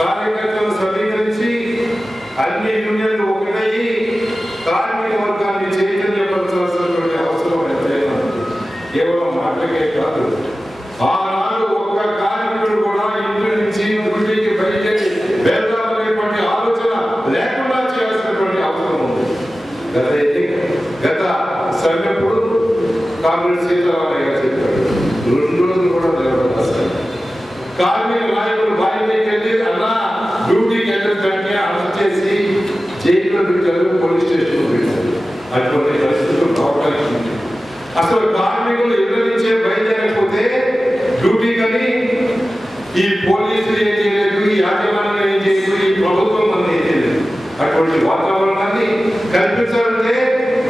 కార్యకర్తలను సమీకరించి అన్ని యూనియన్లు ఒకటయ్యి కార్మిక వర్గాన్ని చైతన్యపరచాల్సినటువంటి అవసరం ఎంతైనా కేవలం మాటలకే కాదు. ఆనాడు ఒక్క కార్మికుడు కూడా ఇంటి నుంచి డ్యూటీకి బయలుదేరి వెళ్దామనేటువంటి ఆలోచన లేకుండా చేయాల్సినటువంటి అవసరం ఉంది. గత సమ్మెప్పుడు కాంగ్రెస్ సీతారామయ్య గారు చెప్పారు, 2 రోజులు కూడా నిలబడాలి. కార్మిక నాయకులు బయటకి వెళ్ళి అలా డ్యూటీకి వెళ్ళిన అరెస్ట్ చేసి జైల్లో పెట్టారు, పోలీస్ స్టేషన్లో పెట్టారు. అటువంటి పరిస్థితులు రావడానికి ఉంది. అసలు కార్మికులు ఇళ్ళ నుంచే బయలుదేరకపోతే డ్యూటీకని ఈ పోలీసులు ఏం చేయలేదు, ఈ యాజమాన్యం ఏం చేయలేదు, ఈ ప్రభుత్వం మనం ఏం చేయలేదు. అటువంటి వాతావరణాన్ని కల్పించాలంటే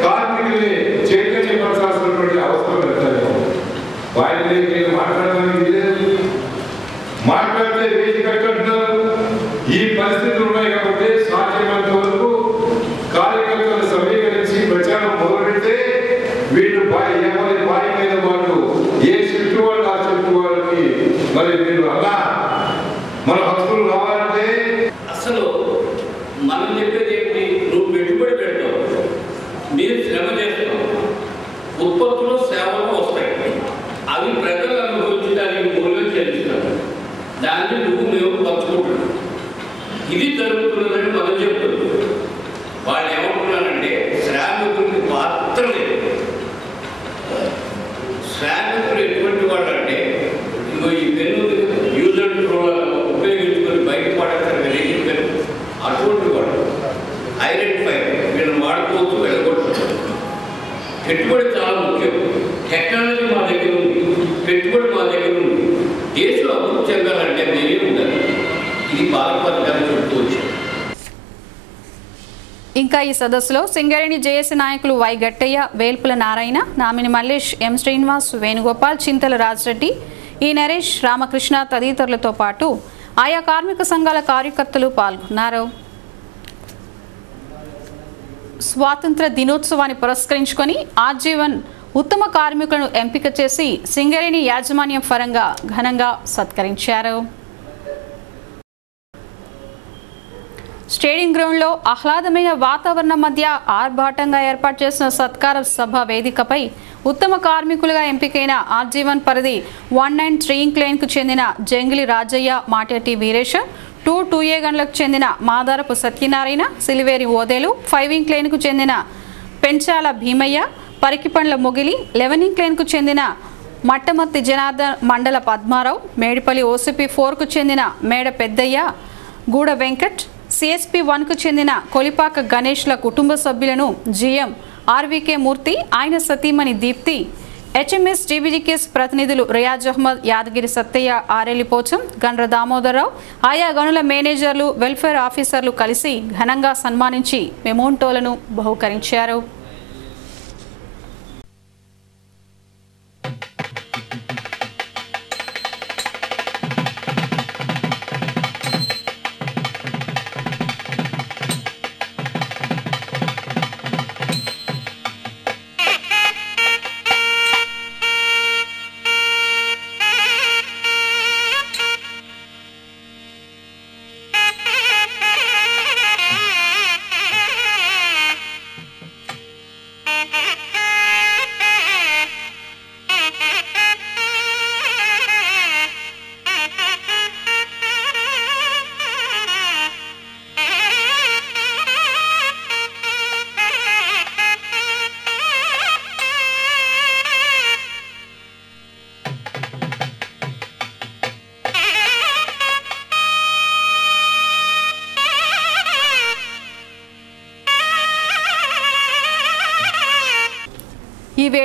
కార్మికుల్ని చైతన్యపరచాల్సినటువంటి అవసరం ఎంతైనా. వారిని నేను మాట్లాడడానికి లేదు, మాట్లాడితే వేసి కట్టుంటారు. ఈ పరిస్థితులు ఉన్నాయి కాబట్టి సాధ్యమైనంత వరకు కార్యకర్తలను సమీకరించి ప్రచారం మొదలెడితే వీళ్ళు ఎవరి బాయి మీద వాళ్ళు ఏ షిఫ్ట్ వాళ్ళు ఆ షిఫ్ట్ వాళ్ళకి మరి మీరు అలా మన హక్కులు రావాలంటే అసలు మనం చెప్పేది ఏంటి? నువ్వు పెట్టుబడి పెడతావు, మీరు శ్రమ చేస్తావు, ఉత్పత్తులు సేవలు వస్తాయి, అవి ప్రజలు అనుభవించడానికి మూల్యం చెల్లిస్తారు, దాన్ని మేము పంచుకుంటున్నాం. ఇది జరుగుతున్నదని మనం చెప్తున్నాం. వాళ్ళు ఏమంటున్నారంటే శ్రామికులకి పాత్ర లేదు. శ్రామికులు ఎటువంటి వాళ్ళు అంటే ఈ పెన్ను యూజ్ అండ్ త్రో ఉపయోగించుకొని బయట పడతారు కదా, ఈ పెన్ను అటువంటి వాడు ఐడెంటిఫై వీళ్ళని వాడుకోవచ్చు, వెళ్ళగొట్టుకోవచ్చు. పెట్టుబడి చాలా ముఖ్యం. టెక్నాలజీ మా దగ్గర ఉంది, పెట్టుబడి మా దగ్గర ఉంది. దేశం అభివృద్ధి చెందాలంటే మీరే ఉండాలి. ఇది బాలపథకాన్ని చెప్పుకోవచ్చు. ఇంకా ఈ సదస్సులో సింగరేణి జేఏసీ నాయకులు వై గట్టయ్య, వేల్పుల నారాయణ, నామిని మల్లేష్, ఎం శ్రీనివాస్, వేణుగోపాల్, చింతల రాజరెడ్డి, ఈ నరేష్, రామకృష్ణ తదితరులతో పాటు ఆయా కార్మిక సంఘాల కార్యకర్తలు పాల్గొన్నారు. స్వాతంత్ర దినోత్సవాన్ని పురస్కరించుకొని ఆజీవన్ ఉత్తమ కార్మికులను ఎంపిక చేసి సింగరేణి యాజమాన్యం పరంగా ఘనంగా సత్కరించారు. స్టేడియం గ్రౌండ్లో ఆహ్లాదమైన వాతావరణం మధ్య ఆర్భాటంగా ఏర్పాటు చేసిన సత్కార సభ వేదికపై ఉత్తమ కార్మికులుగా ఎంపికైన ఆర్జీవన్ పరిధి 193 లైన్కు చెందిన జంగిలి రాజయ్య, మాటేటి వీరేశం, 2A గన్లకు చెందిన మాదారపు సత్యనారాయణ, సిలివేరి ఓదేలు, 5 లైన్కు చెందిన పెంచాల భీమయ్య, పరికిపండ్ల మొగిలి, 11 లైన్కు చెందిన మట్టమత్తి జనార్దన్, మండల పద్మారావు, మేడిపల్లి ఓసీపీ 4కు చెందిన మేడ పెద్దయ్య, గూడ వెంకట్, సిఎస్పీ 1కు చెందిన కొలిపాక గణేష్ల కుటుంబ సభ్యులను జీఎం ఆర్వీకే మూర్తి, ఆయన సతీమణి దీప్తి, హెచ్ఎంఎస్ జీబీజీకేఎస్ ప్రతినిధులు రియాజ్ అహ్మద్, యాదగిరి సత్తయ్య, ఆరేలి పోచం, గండ్ర దామోదరరావు, ఆయా గనుల మేనేజర్లు, వెల్ఫేర్ ఆఫీసర్లు కలిసి ఘనంగా సన్మానించి మెమోంటోలను బహుకరించారు.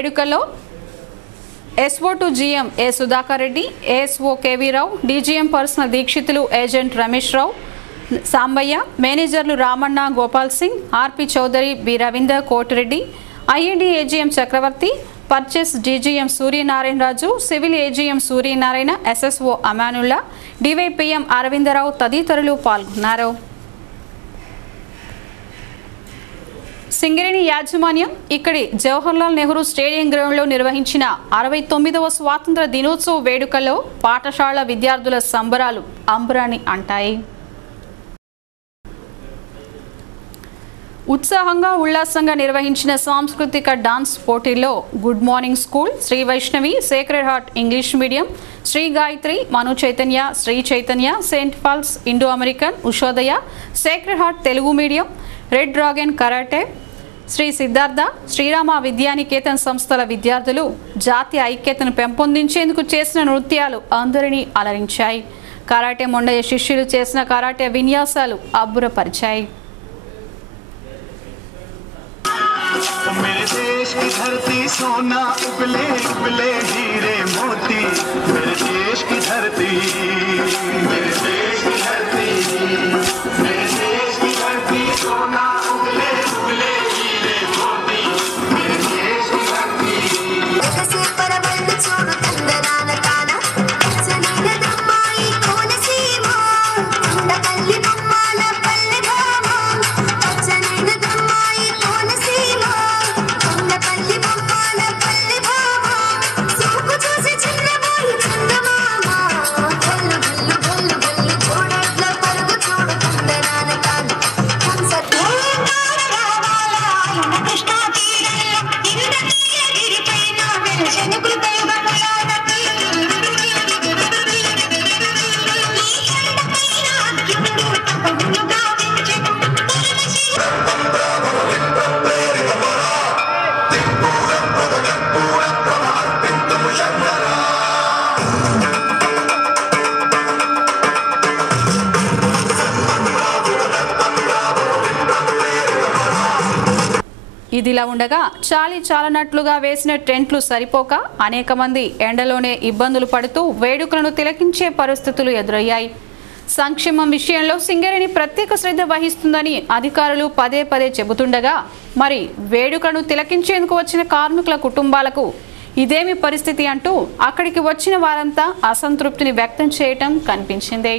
వేడుకల్లో SO2 GM A Sudhakar Reddy, ASO KV Rao, DGM personal Dikshitulu agent Ramesh Rao, Sambaiah, మేనేజర్లు Ramanna, Gopal Singh, RP Chowdary, B Ravinder, Kotireddy, IND AGM Chakravarthy, purchase DGM Suryanarayana Raju, civil AGM Suryanarayana, SSO Amanullah, DYPM Aravindarao తదితరులు పాల్గొన్నారు. సింగరేణి యాజమాన్యం ఇక్కడి జవహర్లాల్ నెహ్రూ స్టేడియం గ్రౌండ్లో నిర్వహించిన 69వ స్వాతంత్ర దినోత్సవ వేడుకల్లో పాఠశాల విద్యార్థుల సంబరాలు అంబరాన్ని అంటాయి. ఉత్సాహంగా ఉల్లాసంగా నిర్వహించిన సాంస్కృతిక డాన్స్ పోటీల్లో Good Morning School, Sri Vaishnavi, Sacred Heart English medium, Sri Gayatri, Manu Chaitanya, Sri Chaitanya, Saint Paul's Indo American, Ushodaya, Sacred Heart Telugu medium, Red Dragon karate, Sri Siddhartha, Srirama Vidyaniketan సంస్థల విద్యార్థులు జాతీయ ఐక్యతను పెంపొందించేందుకు చేసిన నృత్యాలు అందరినీ అలరించాయి. కరాటే మొండయ్య శిష్యులు చేసిన కరాటే విన్యాసాలు అబ్బురపరిచాయి. मेरे देश की धरती सोना उबले उबले हीरे मोती, मेरे देश की धरती, मेरे देश की धरती, मेरे देश की धरती सोना उबले उबले हीरे मोती, मेरे देश की धरती. ऐसे परबंद छोड़ तंदरान काना सनीन दम्माई कौन सीमा तंदकल्ली बम्माल पल्ले धामा सनीन दम्माई कौन सीमा तंदकल्ली बम्माल पल्ले धामा सब చూసి చిన్నబోయి చందమామ గల్లు గల్లు గల్లు గల్లు చూడట్ల పరుగు చూడు తొందరాన కాదు హంసతో రావాలా ఆయన కృష్ణా తీరంలో ఇంద్రకీలగిరి పైన వెలిసిన కృతయుగములానకి ఈ కొండపైన అగ్నిడు తపములుగా వెంచెను ఇదిలా ఉండగా చాలనట్లుగా వేసిన టెంట్లు సరిపోక అనేక మంది ఎండలోనే ఇబ్బందులు పడుతూ వేడుకలను తిలకించే పరిస్థితులు ఎదురయ్యాయి. సంక్షేమం విషయంలో సింగరేణి ప్రత్యేక శ్రద్ధ వహిస్తుందని అధికారులు పదే పదే చెబుతుండగా మరి వేడుకలను తిలకించేందుకు వచ్చిన కార్మికుల కుటుంబాలకు ఇదేమి పరిస్థితి అంటూ అక్కడికి వచ్చిన వారంతా అసంతృప్తిని వ్యక్తం చేయటం కనిపించింది.